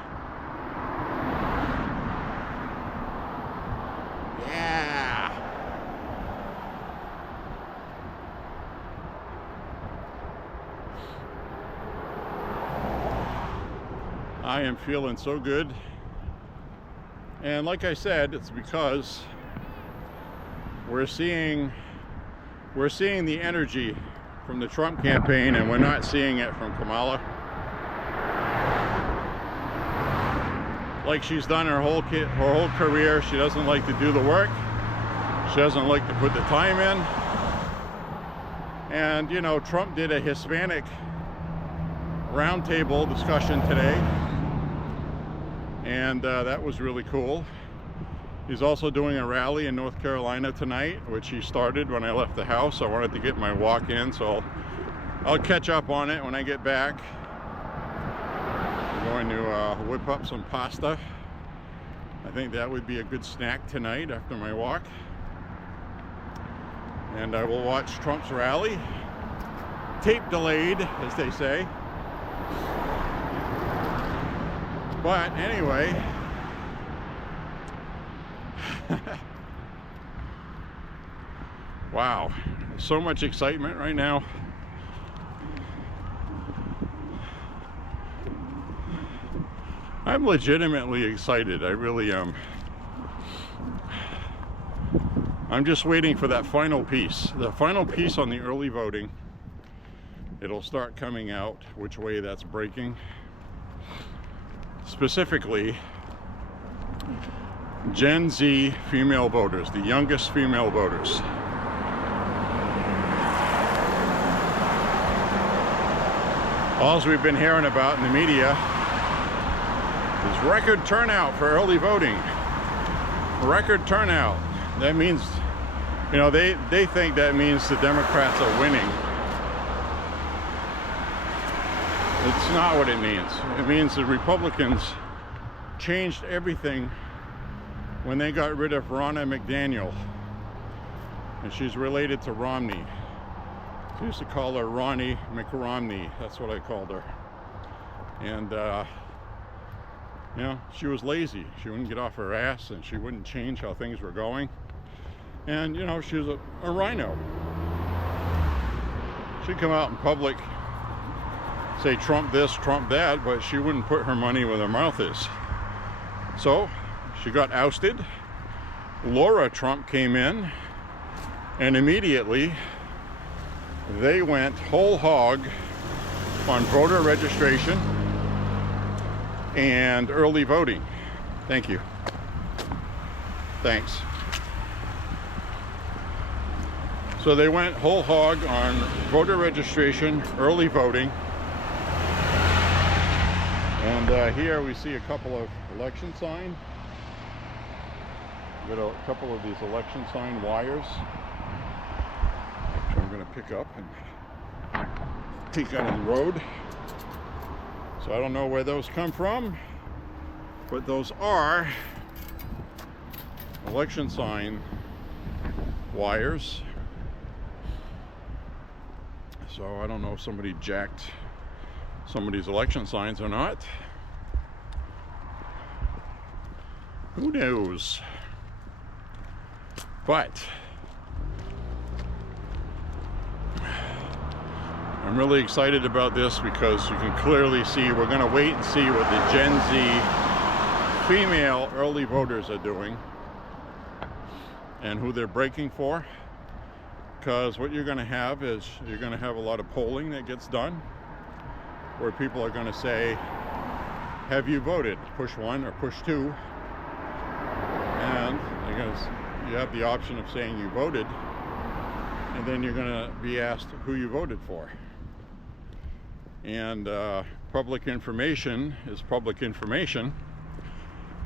I am feeling so good, and like I said, it's because we're seeing we're seeing the energy from the Trump campaign, and we're not seeing it from Kamala. Like she's done her whole career, she doesn't like to do the work. She doesn't like to put the time in. And you know, Trump did a Hispanic roundtable discussion today, and that was really cool. He's also doing a rally in North Carolina tonight, which he started when I left the house. I wanted to get my walk in, so I'll catch up on it when I get back. I'm going to whip up some pasta. I think that would be a good snack tonight after my walk. And I will watch Trump's rally. Tape delayed, as they say. But anyway, wow, so much excitement right now. I'm legitimately excited. I really am. I'm just waiting for that final piece. The final piece on the early voting. It'll start coming out which way that's breaking. Specifically, Gen Z female voters, the youngest female voters. All we've been hearing about in the media is record turnout for early voting. Record turnout. That means, you know, they think that means the Democrats are winning. It's not what it means. It means the Republicans changed everything when they got rid of Ronna McDaniel. And she's related to Romney. I used to call her Ronnie McRomney. That's what I called her. And, you know, she was lazy. She wouldn't get off her ass, and she wouldn't change how things were going. And, you know, she was a rhino. She'd come out in public, say Trump this, Trump that, but she wouldn't put her money where her mouth is. So she got ousted. Laura Trump came in, and immediately they went whole hog on voter registration and early voting. Thank you. Thanks. So they went whole hog on voter registration, early voting. And here we see a couple of election signs. We've got a couple of these election sign wires, which I'm going to pick up and take out on the road. So I don't know where those come from, but those are election sign wires. So I don't know if somebody jacked somebody's election signs or not. Who knows? But I'm really excited about this because you can clearly see, we're going to wait and see what the Gen Z female early voters are doing and who they're breaking for. Because what you're going to have is, you're going to have a lot of polling that gets done where people are going to say, have you voted? Push 1 or push 2. And you have the option of saying you voted, and then you're going to be asked who you voted for. And public information is public information,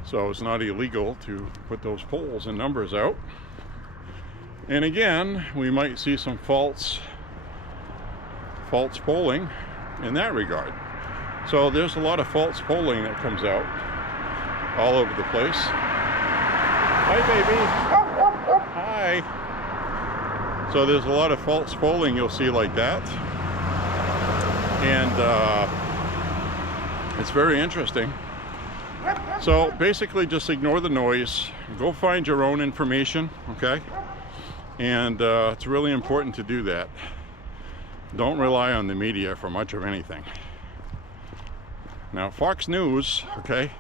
so it's not illegal to put those polls and numbers out. And again, we might see some false polling in that regard. So there's a lot of false polling that comes out all over the place. Hi, baby. Hi. So there's a lot of false polling you'll see like that. And it's very interesting. So basically just ignore the noise. Go find your own information, okay? And it's really important to do that. Don't rely on the media for much of anything. Now, Fox News, okay?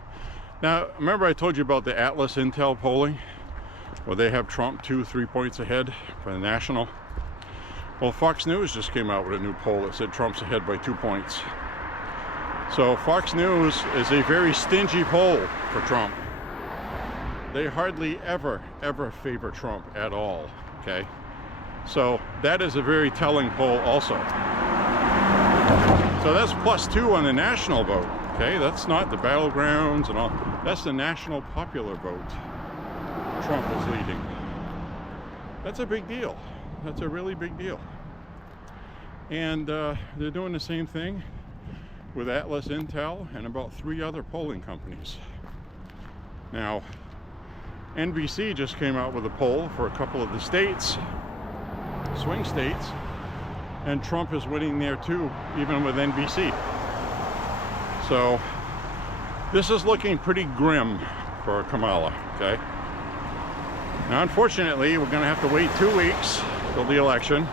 Now, remember I told you about the Atlas Intel polling, where they have Trump 2-3 points ahead for the national? Well, Fox News just came out with a new poll that said Trump's ahead by 2 points. So Fox News is a very stingy poll for Trump. They hardly ever favor Trump at all, okay? So that is a very telling poll also. So that's +2 on the national vote, okay? That's not the battlegrounds and all. That's the national popular vote. Trump is leading. That's a big deal. That's a really big deal. And they're doing the same thing with Atlas Intel and about 3 other polling companies. Now, NBC just came out with a poll for a couple of the states, swing states, and Trump is winning there too, even with NBC. So this is looking pretty grim for Kamala, okay? Now, unfortunately, we're going to have to wait 2 weeks till the election.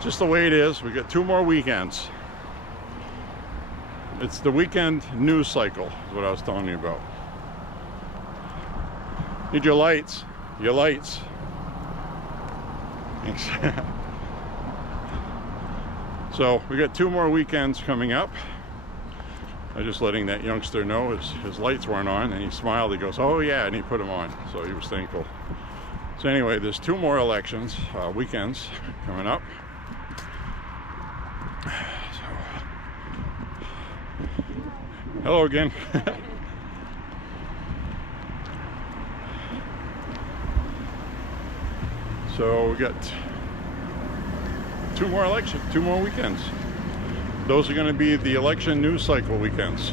Just the way it is. We got 2 more weekends. It's the weekend news cycle, is what I was telling you about. Need your lights. Your lights. Thanks. So we got 2 more weekends coming up. I was just letting that youngster know his lights weren't on, and he smiled. He goes, "Oh yeah," and he put them on. So he was thankful. So anyway, there's 2 more elections, weekends coming up. So, hello again. So we got 2 more elections, 2 more weekends. Those are going to be the election news cycle weekends.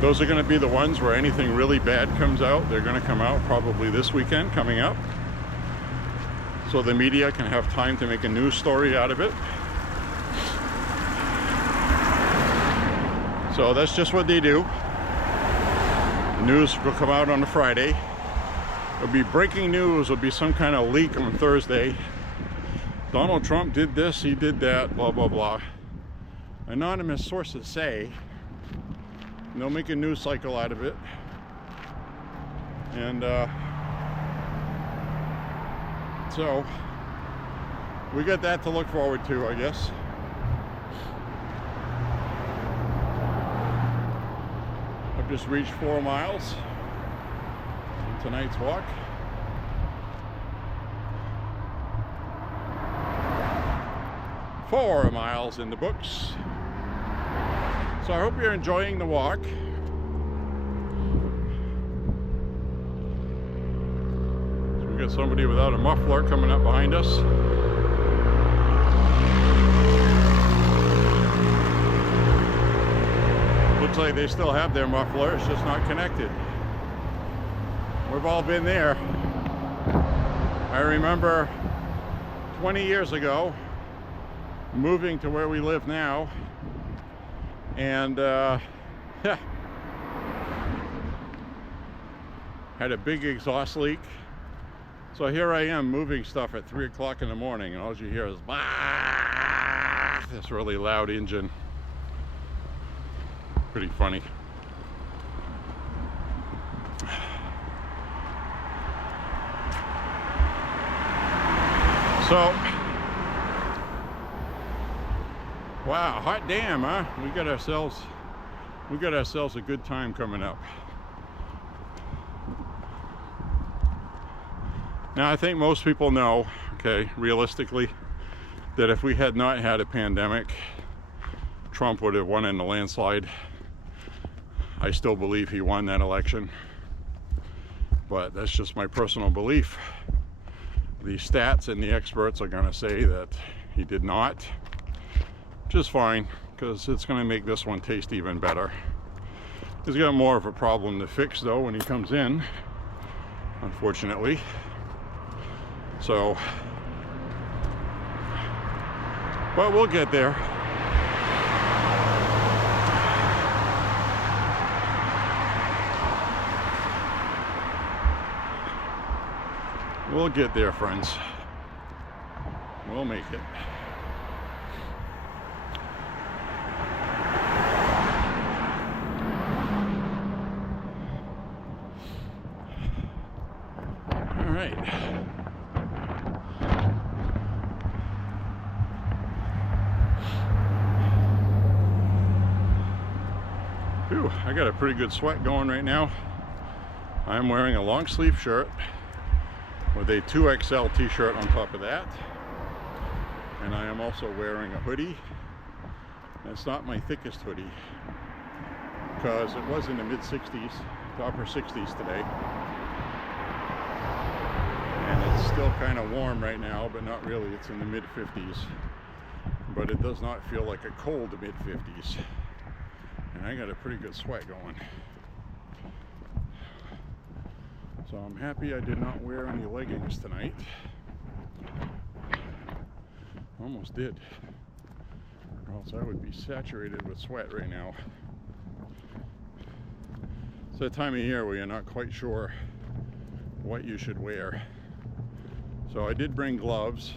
Those are going to be the ones where anything really bad comes out. They're going to come out probably this weekend coming up. So the media can have time to make a news story out of it. So that's just what they do. The news will come out on a Friday. It'll be breaking news. It'll be some kind of leak on Thursday. Donald Trump did this, he did that, blah, blah, blah. Anonymous sources say, and they'll make a news cycle out of it. And so we got that to look forward to, I guess. I've just reached 4 miles in tonight's walk. Four miles in the books. So I hope you're enjoying the walk. So we got somebody without a muffler coming up behind us. Looks like they still have their muffler, it's just not connected. We've all been there. I remember 20 years ago moving to where we live now, and had a big exhaust leak. So here I am moving stuff at 3 o'clock in the morning, and all you hear is bah! This really loud engine. Pretty funny. So, wow, hot damn, huh? We got ourselves a good time coming up. Now, I think most people know, okay, realistically, that if we had not had a pandemic, Trump would have won in a landslide. I still believe he won that election, but that's just my personal belief. The stats and the experts are going to say that he did not, which is fine, because it's going to make this one taste even better. He's got more of a problem to fix, though, when he comes in, unfortunately. So, but we'll get there. We'll get there, friends. We'll make it. All right. Whew, I got a pretty good sweat going right now. I'm wearing a long sleeve shirt with a 2XL t-shirt on top of that. And I am also wearing a hoodie. And it's not my thickest hoodie because it was in the mid-60s to upper 60s today. And it's still kind of warm right now, but not really. It's in the mid-50s. But it does not feel like a cold mid-50s. And I got a pretty good sweat going. So I'm happy I did not wear any leggings tonight. Almost did. Or else I would be saturated with sweat right now. It's that time of year where you're not quite sure what you should wear. So I did bring gloves.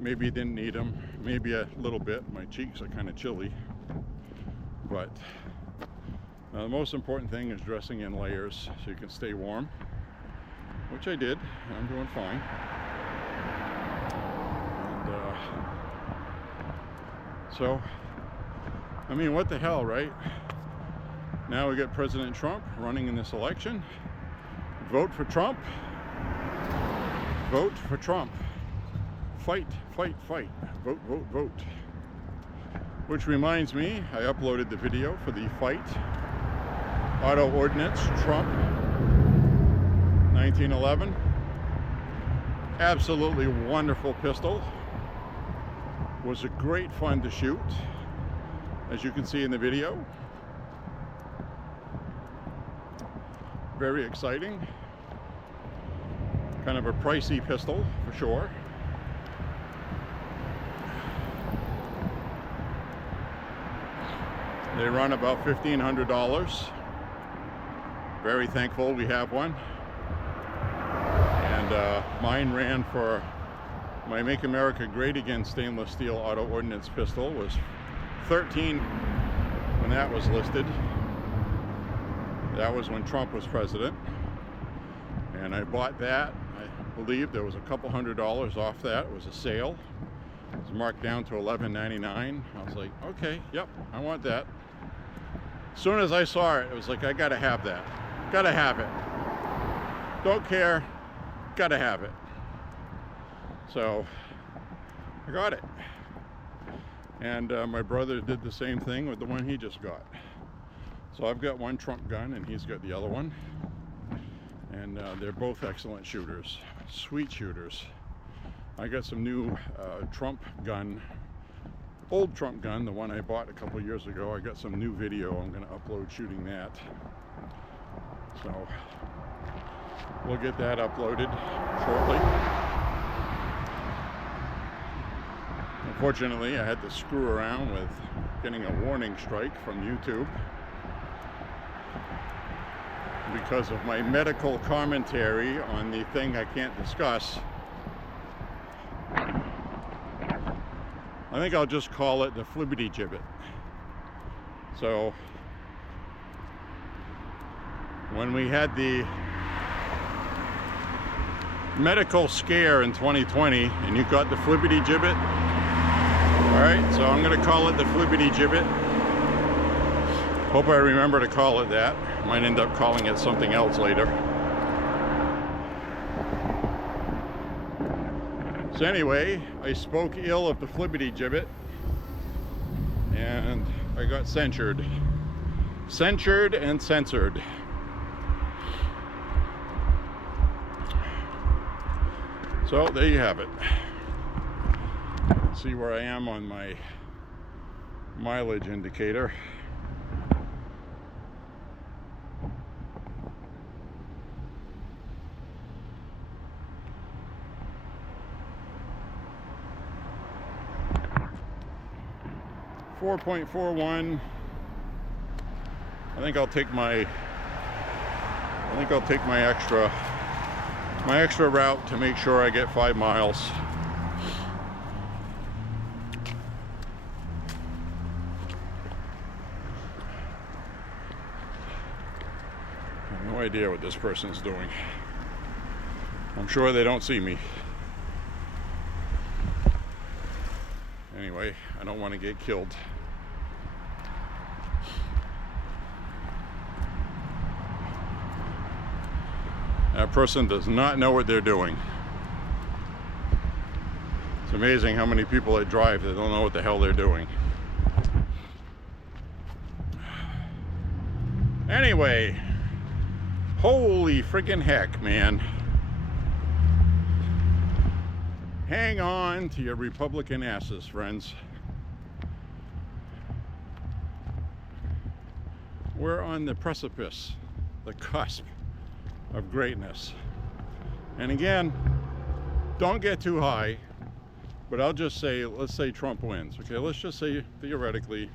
Maybe didn't need them. Maybe a little bit. My cheeks are kind of chilly. But the most important thing is dressing in layers so you can stay warm, which I did. I'm doing fine. And so, I mean, what the hell, right? Now we got President Trump running in this election. Vote for Trump. Vote for Trump. Fight, fight, fight. Vote, vote, vote. Which reminds me, I uploaded the video for the Fight Auto Ordinance Trump 1911. Absolutely wonderful pistol. Was a great fun to shoot, as you can see in the video. Very exciting. Kind of a pricey pistol for sure. They run about $1,500. Very thankful we have one. And mine ran for my Make America Great Again stainless steel auto ordnance pistol was $13 when that was listed. That was when Trump was president. And I bought that. I believe there was a couple $100 off that. It was a sale. It was marked down to $11.99. I was like, okay, yep, I want that. As soon as I saw it, it was like, I gotta have that. Gotta have it. Don't care, gotta have it. So, I got it. And my brother did the same thing with the one he just got. So I've got one Trump gun and he's got the other one. And they're both excellent shooters. Sweet shooters. I got some new Trump gun. Old Trump gun, the one I bought a couple years ago. I got some new video I'm going to upload shooting that. So we'll get that uploaded shortly. Unfortunately, I had to screw around with getting a warning strike from YouTube because of my medical commentary on the thing I can't discuss. I think I'll just call it the flibbity gibbet. So, when we had the medical scare in 2020 and you got the flibbity gibbet, alright, so I'm going to call it the flibbity gibbet. Hope I remember to call it that. Might end up calling it something else later. So anyway, I spoke ill of the flibbity gibbet and I got censured. Censured and censored. So there you have it. Let's see where I am on my mileage indicator. .41. I think I'll take my extra route to make sure I get 5 miles. I have no idea what this person's doing. I'm sure they don't see me. Anyway, I don't want to get killed. That person does not know what they're doing. It's amazing how many people that drive that don't know what the hell they're doing. Anyway, holy freaking heck, man. Hang on to your Republican asses, friends. We're on the precipice, the cusp of greatness. And again, don't get too high, but I'll just say, let's say Trump wins. Okay, let's just say theoretically,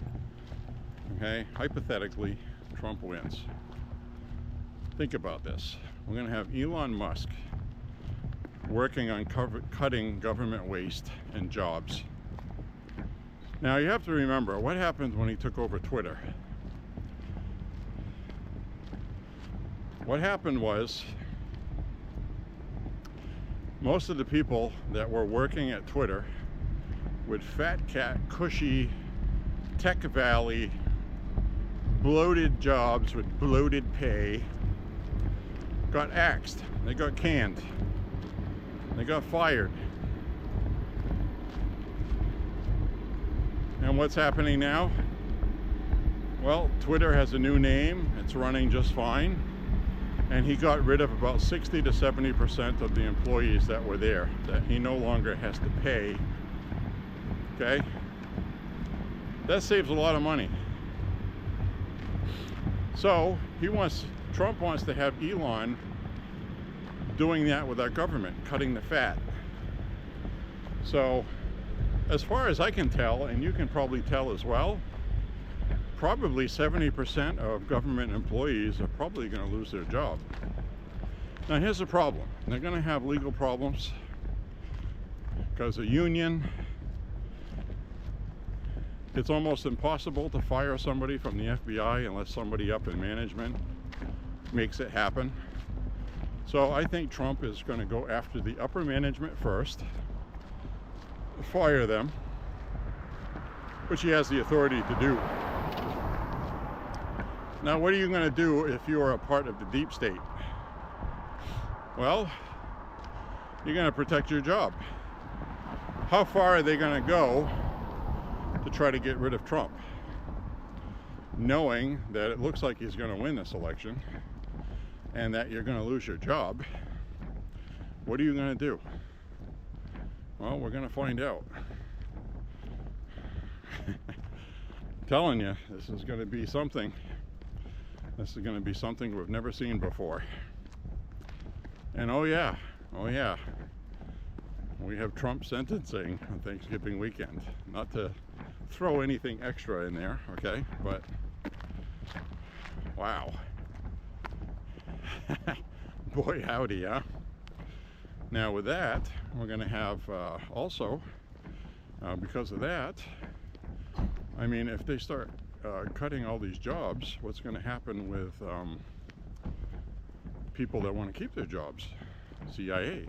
okay, hypothetically, Trump wins. Think about this. We're going to have Elon Musk working on cutting government waste and jobs. Now you have to remember what happened when he took over Twitter. What happened was most of the people that were working at Twitter with fat cat, cushy, Tech Valley, bloated jobs with bloated pay got axed. They got canned. They got fired. And what's happening now? Well, Twitter has a new name. It's running just fine. And he got rid of about 60 to 70% of the employees that were there that he no longer has to pay. Okay? That saves a lot of money. So Trump wants to have Elon doing that with our government, cutting the fat. So, as far as I can tell, and you can probably tell as well, probably 70% of government employees are probably going to lose their job. Now here's the problem. They're going to have legal problems because a union, it's almost impossible to fire somebody from the FBI unless somebody up in management makes it happen. So I think Trump is going to go after the upper management first, fire them, which he has the authority to do. Now, what are you going to do if you are a part of the deep state? Well, you're going to protect your job. How far are they going to go to try to get rid of Trump? Knowing that it looks like he's going to win this election and that you're going to lose your job, what are you going to do? Well, we're going to find out. I'm telling you, this is going to be something. This is going to be something we've never seen before. And oh yeah, we have Trump sentencing on Thanksgiving weekend. Not to throw anything extra in there, okay? But wow. Boy howdy, huh? Now with that, we're going to have also, because of that, I mean, if they start cutting all these jobs, what's going to happen with people that want to keep their jobs? CIA,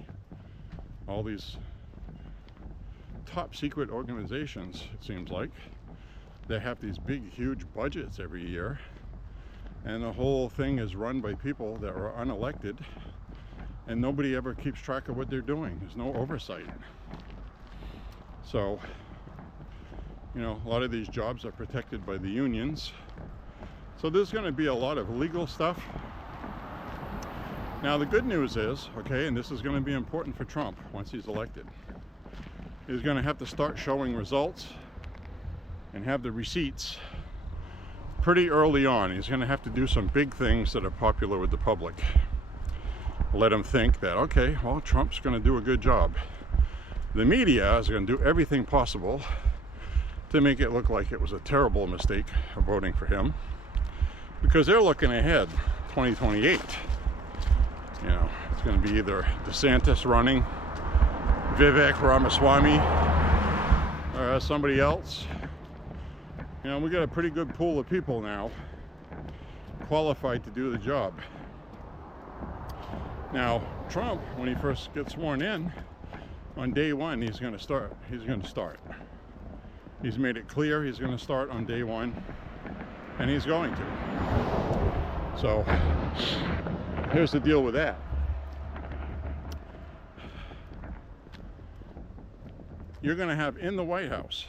all these top secret organizations, it seems like, they have these big, huge budgets every year, and the whole thing is run by people that are unelected, and nobody ever keeps track of what they're doing. There's no oversight. So, you know, a lot of these jobs are protected by the unions. So there's going to be a lot of legal stuff. Now the good news is, okay, and this is going to be important for Trump once he's elected, he's going to have to start showing results and have the receipts pretty early on. He's going to have to do some big things that are popular with the public. Let them think that, okay, well, Trump's going to do a good job. The media is going to do everything possible to make it look like it was a terrible mistake of voting for him, because they're looking ahead, 2028. You know, it's going to be either DeSantis running, Vivek Ramaswamy, or somebody else. You know, we got a pretty good pool of people now qualified to do the job. Now, Trump, when he first gets sworn in, on day one, he's going to start. He's made it clear he's going to start on day one, and he's going to. So, here's the deal with that. you're going to have in the White House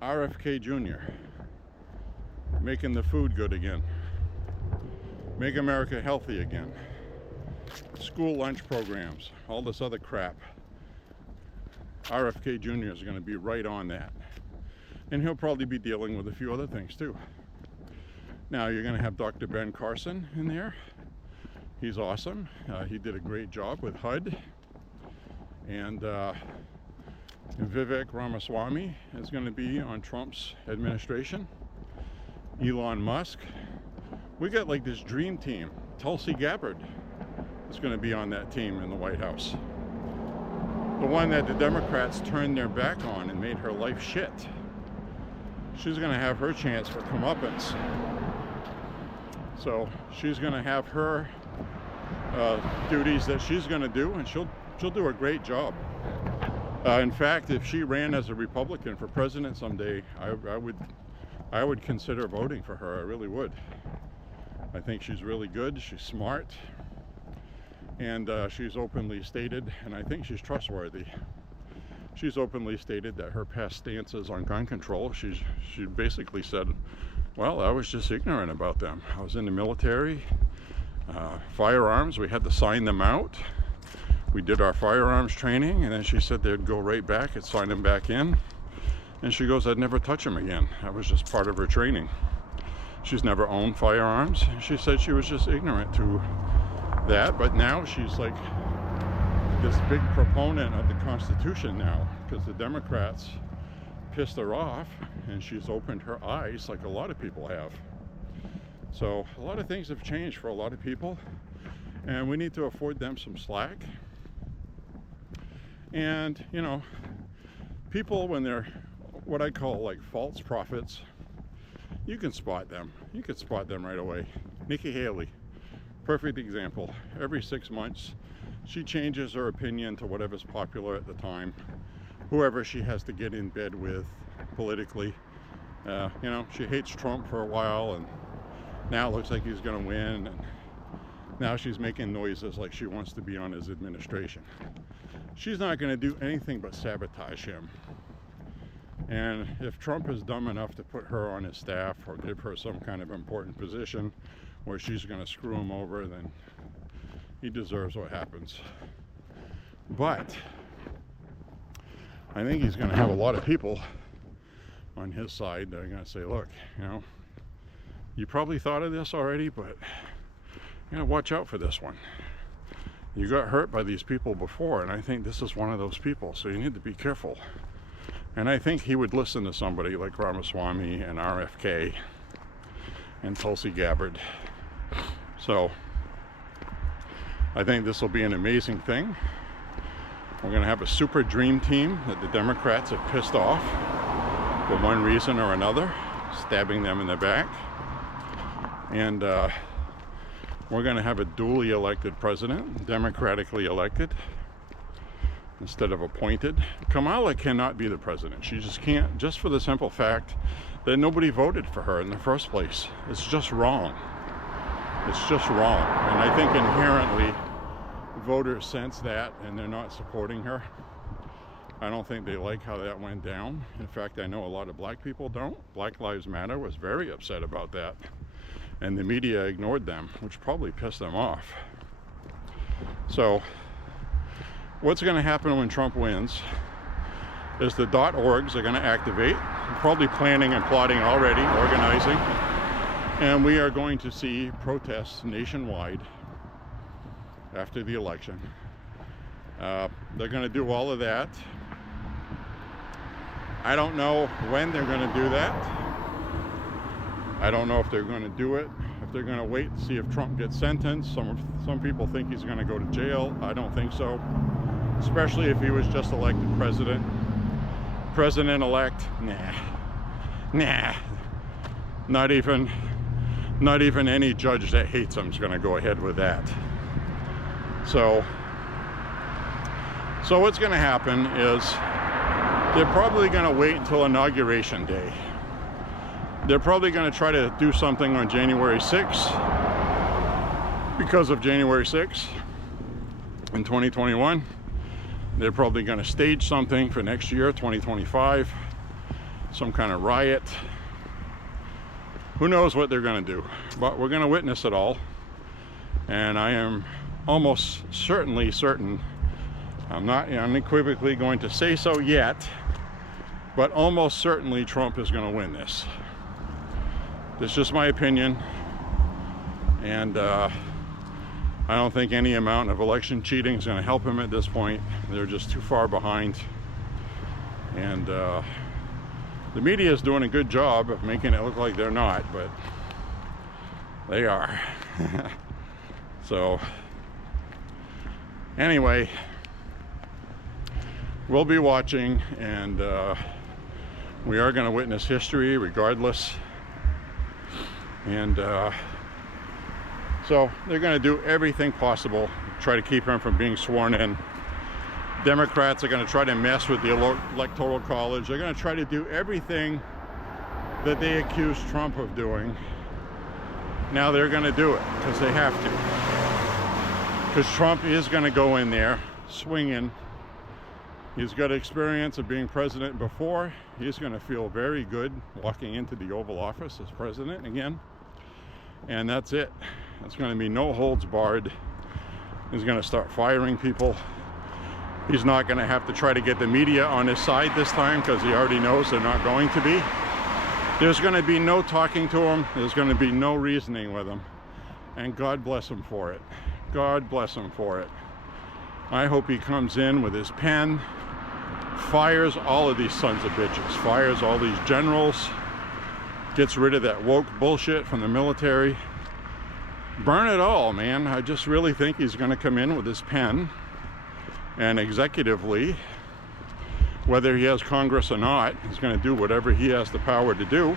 RFK Jr. making the food good again, make America healthy again, school lunch programs, all this other crap. RFK Jr. is going to be right on that. And he'll probably be dealing with a few other things too. Now you're going to have Dr. Ben Carson in there. He's awesome. He did a great job with HUD. And Vivek Ramaswamy is going to be on Trump's administration. Elon Musk. We got like this dream team. Tulsi Gabbard is going to be on that team in the White House. The one that the Democrats turned their back on and made her life shit. She's going to have her chance for comeuppance. So she's going to have her duties that she's going to do, and she'll do a great job. In fact, if she ran as a Republican for president someday, I would consider voting for her. I really would. I think she's really good. She's smart, and she's openly stated, and I think she's trustworthy. She's openly stated that her past stances on gun control, she basically said, well, I was just ignorant about them. I was in the military. Firearms, we had to sign them out. We did our firearms training, and then she said they'd go right back and sign them back in. And she goes, I'd never touch them again. That was just part of her training. She's never owned firearms. She said she was just ignorant to that, but now she's like this big proponent of the Constitution now, because the Democrats pissed her off, and she's opened her eyes like a lot of people have. So a lot of things have changed for a lot of people, and we need to afford them some slack. And you know, people, when they're what I call like false prophets, you can spot them. You can spot them right away. Nikki Haley, perfect example. Every 6 months she changes her opinion to whatever's popular at the time, whoever she has to get in bed with politically. You know, she hates Trump for a while, and now it looks like he's going to win, and now she's making noises like she wants to be on his administration. She's not going to do anything but sabotage him. And if Trump is dumb enough to put her on his staff or give her some kind of important position where she's going to screw him over, then he deserves what happens. But I think he's going to have a lot of people on his side that are going to say, look, you know, you probably thought of this already, but you know, watch out for this one. You got hurt by these people before, and I think this is one of those people, so you need to be careful. And I think he would listen to somebody like Ramaswamy and RFK and Tulsi Gabbard. So I think this will be an amazing thing. We're going to have a super dream team that the Democrats have pissed off for one reason or another, stabbing them in the back. And we're going to have a duly elected president, democratically elected, instead of appointed. Kamala cannot be the president. She just can't, just for the simple fact that nobody voted for her in the first place. It's just wrong. It's just wrong. And I think inherently voters sense that, and they're not supporting her. I don't think they like how that went down. In fact, I know a lot of black people don't. Black Lives Matter was very upset about that, and the media ignored them, which probably pissed them off. So what's going to happen when Trump wins is the .orgs are going to activate, probably planning and plotting already, organizing, and we are going to see protests nationwide after the election. They're going to do all of that. I don't know when they're going to do that. I don't know if they're going to do it, if they're going to wait and see if Trump gets sentenced. Some people think he's going to go to jail. I don't think so, especially if he was just elected president. President-elect, nah. Not even any judge that hates him is going to go ahead with that. So what's going to happen is they're probably going to wait until Inauguration Day. They're probably going to try to do something on January 6th because of January 6th in 2021. They're probably going to stage something for next year, 2025, some kind of riot. Who knows what they're going to do, but we're going to witness it all. And I am almost certainly certain, I'm not unequivocally going to say so yet, but almost certainly Trump is going to win this. That's just my opinion. And I don't think any amount of election cheating is going to help him at this point. They're just too far behind. And the media is doing a good job of making it look like they're not, but they are. So anyway, we'll be watching, and we are going to witness history regardless. And so they're going to do everything possible to try to keep him from being sworn in. Democrats are going to try to mess with the Electoral College. They're going to try to do everything that they accuse Trump of doing. Now they're going to do it because they have to. Because Trump is going to go in there swinging. He's got experience of being president before. He's going to feel very good walking into the Oval Office as president again. And that's it. It's going to be no holds barred. He's going to start firing people. He's not going to have to try to get the media on his side this time because he already knows they're not going to be. There's going to be no talking to him. There's going to be no reasoning with him. And God bless him for it. God bless him for it. I hope he comes in with his pen, fires all of these sons of bitches, fires all these generals, gets rid of that woke bullshit from the military. Burn it all, man. I just really think he's going to come in with his pen and executively, whether he has Congress or not, he's going to do whatever he has the power to do.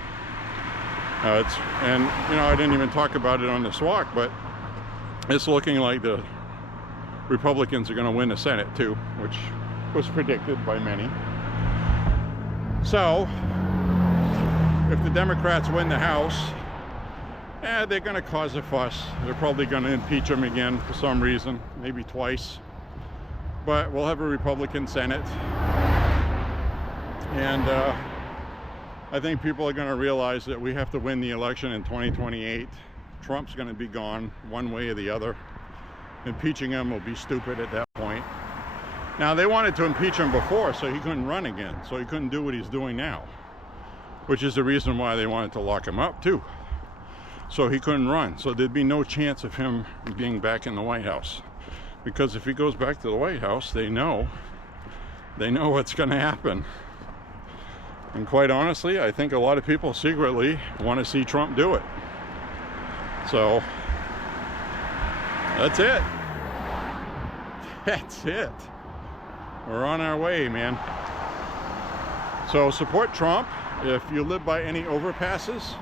And you know, I didn't even talk about it on this walk, but it's looking like the Republicans are going to win the Senate too, which was predicted by many. So if the Democrats win the House, they're going to cause a fuss. They're probably going to impeach him again for some reason, maybe twice. But we'll have a Republican Senate. And I think people are going to realize that we have to win the election in 2028. Trump's going to be gone one way or the other. Impeaching him will be stupid at that point. Now, they wanted to impeach him before so he couldn't run again, so he couldn't do what he's doing now, which is the reason why they wanted to lock him up too, so he couldn't run. So there'd be no chance of him being back in the White House, because if he goes back to the White House, they know what's going to happen. And quite honestly, I think a lot of people secretly want to see Trump do it. So that's it. That's it. We're on our way, man. So support Trump. If you live by any overpasses,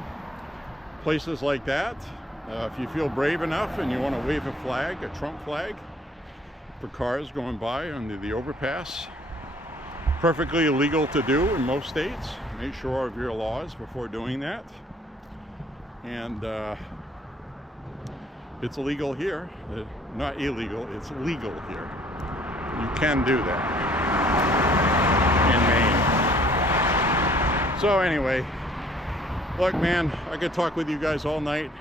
places like that, if you feel brave enough and you want to wave a flag, a Trump flag, for cars going by under the overpass, perfectly illegal to do in most states. Make sure of your laws before doing that. And it's illegal here. Not illegal, it's legal here. You can do that in Maine. So anyway, look, man, I could talk with you guys all night.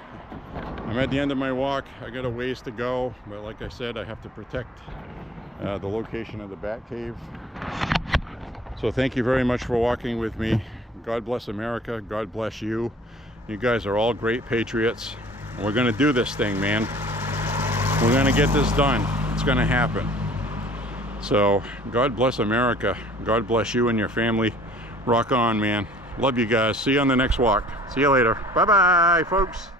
I'm at the end of my walk. I got a ways to go, but like I said, I have to protect the location of the Bat Cave. So thank you very much for walking with me. God bless America. God bless you. You guys are all great patriots. And we're going to do this thing, man. We're going to get this done. It's going to happen. So God bless America. God bless you and your family. Rock on, man. Love you guys. See you on the next walk. See you later. Bye-bye, folks.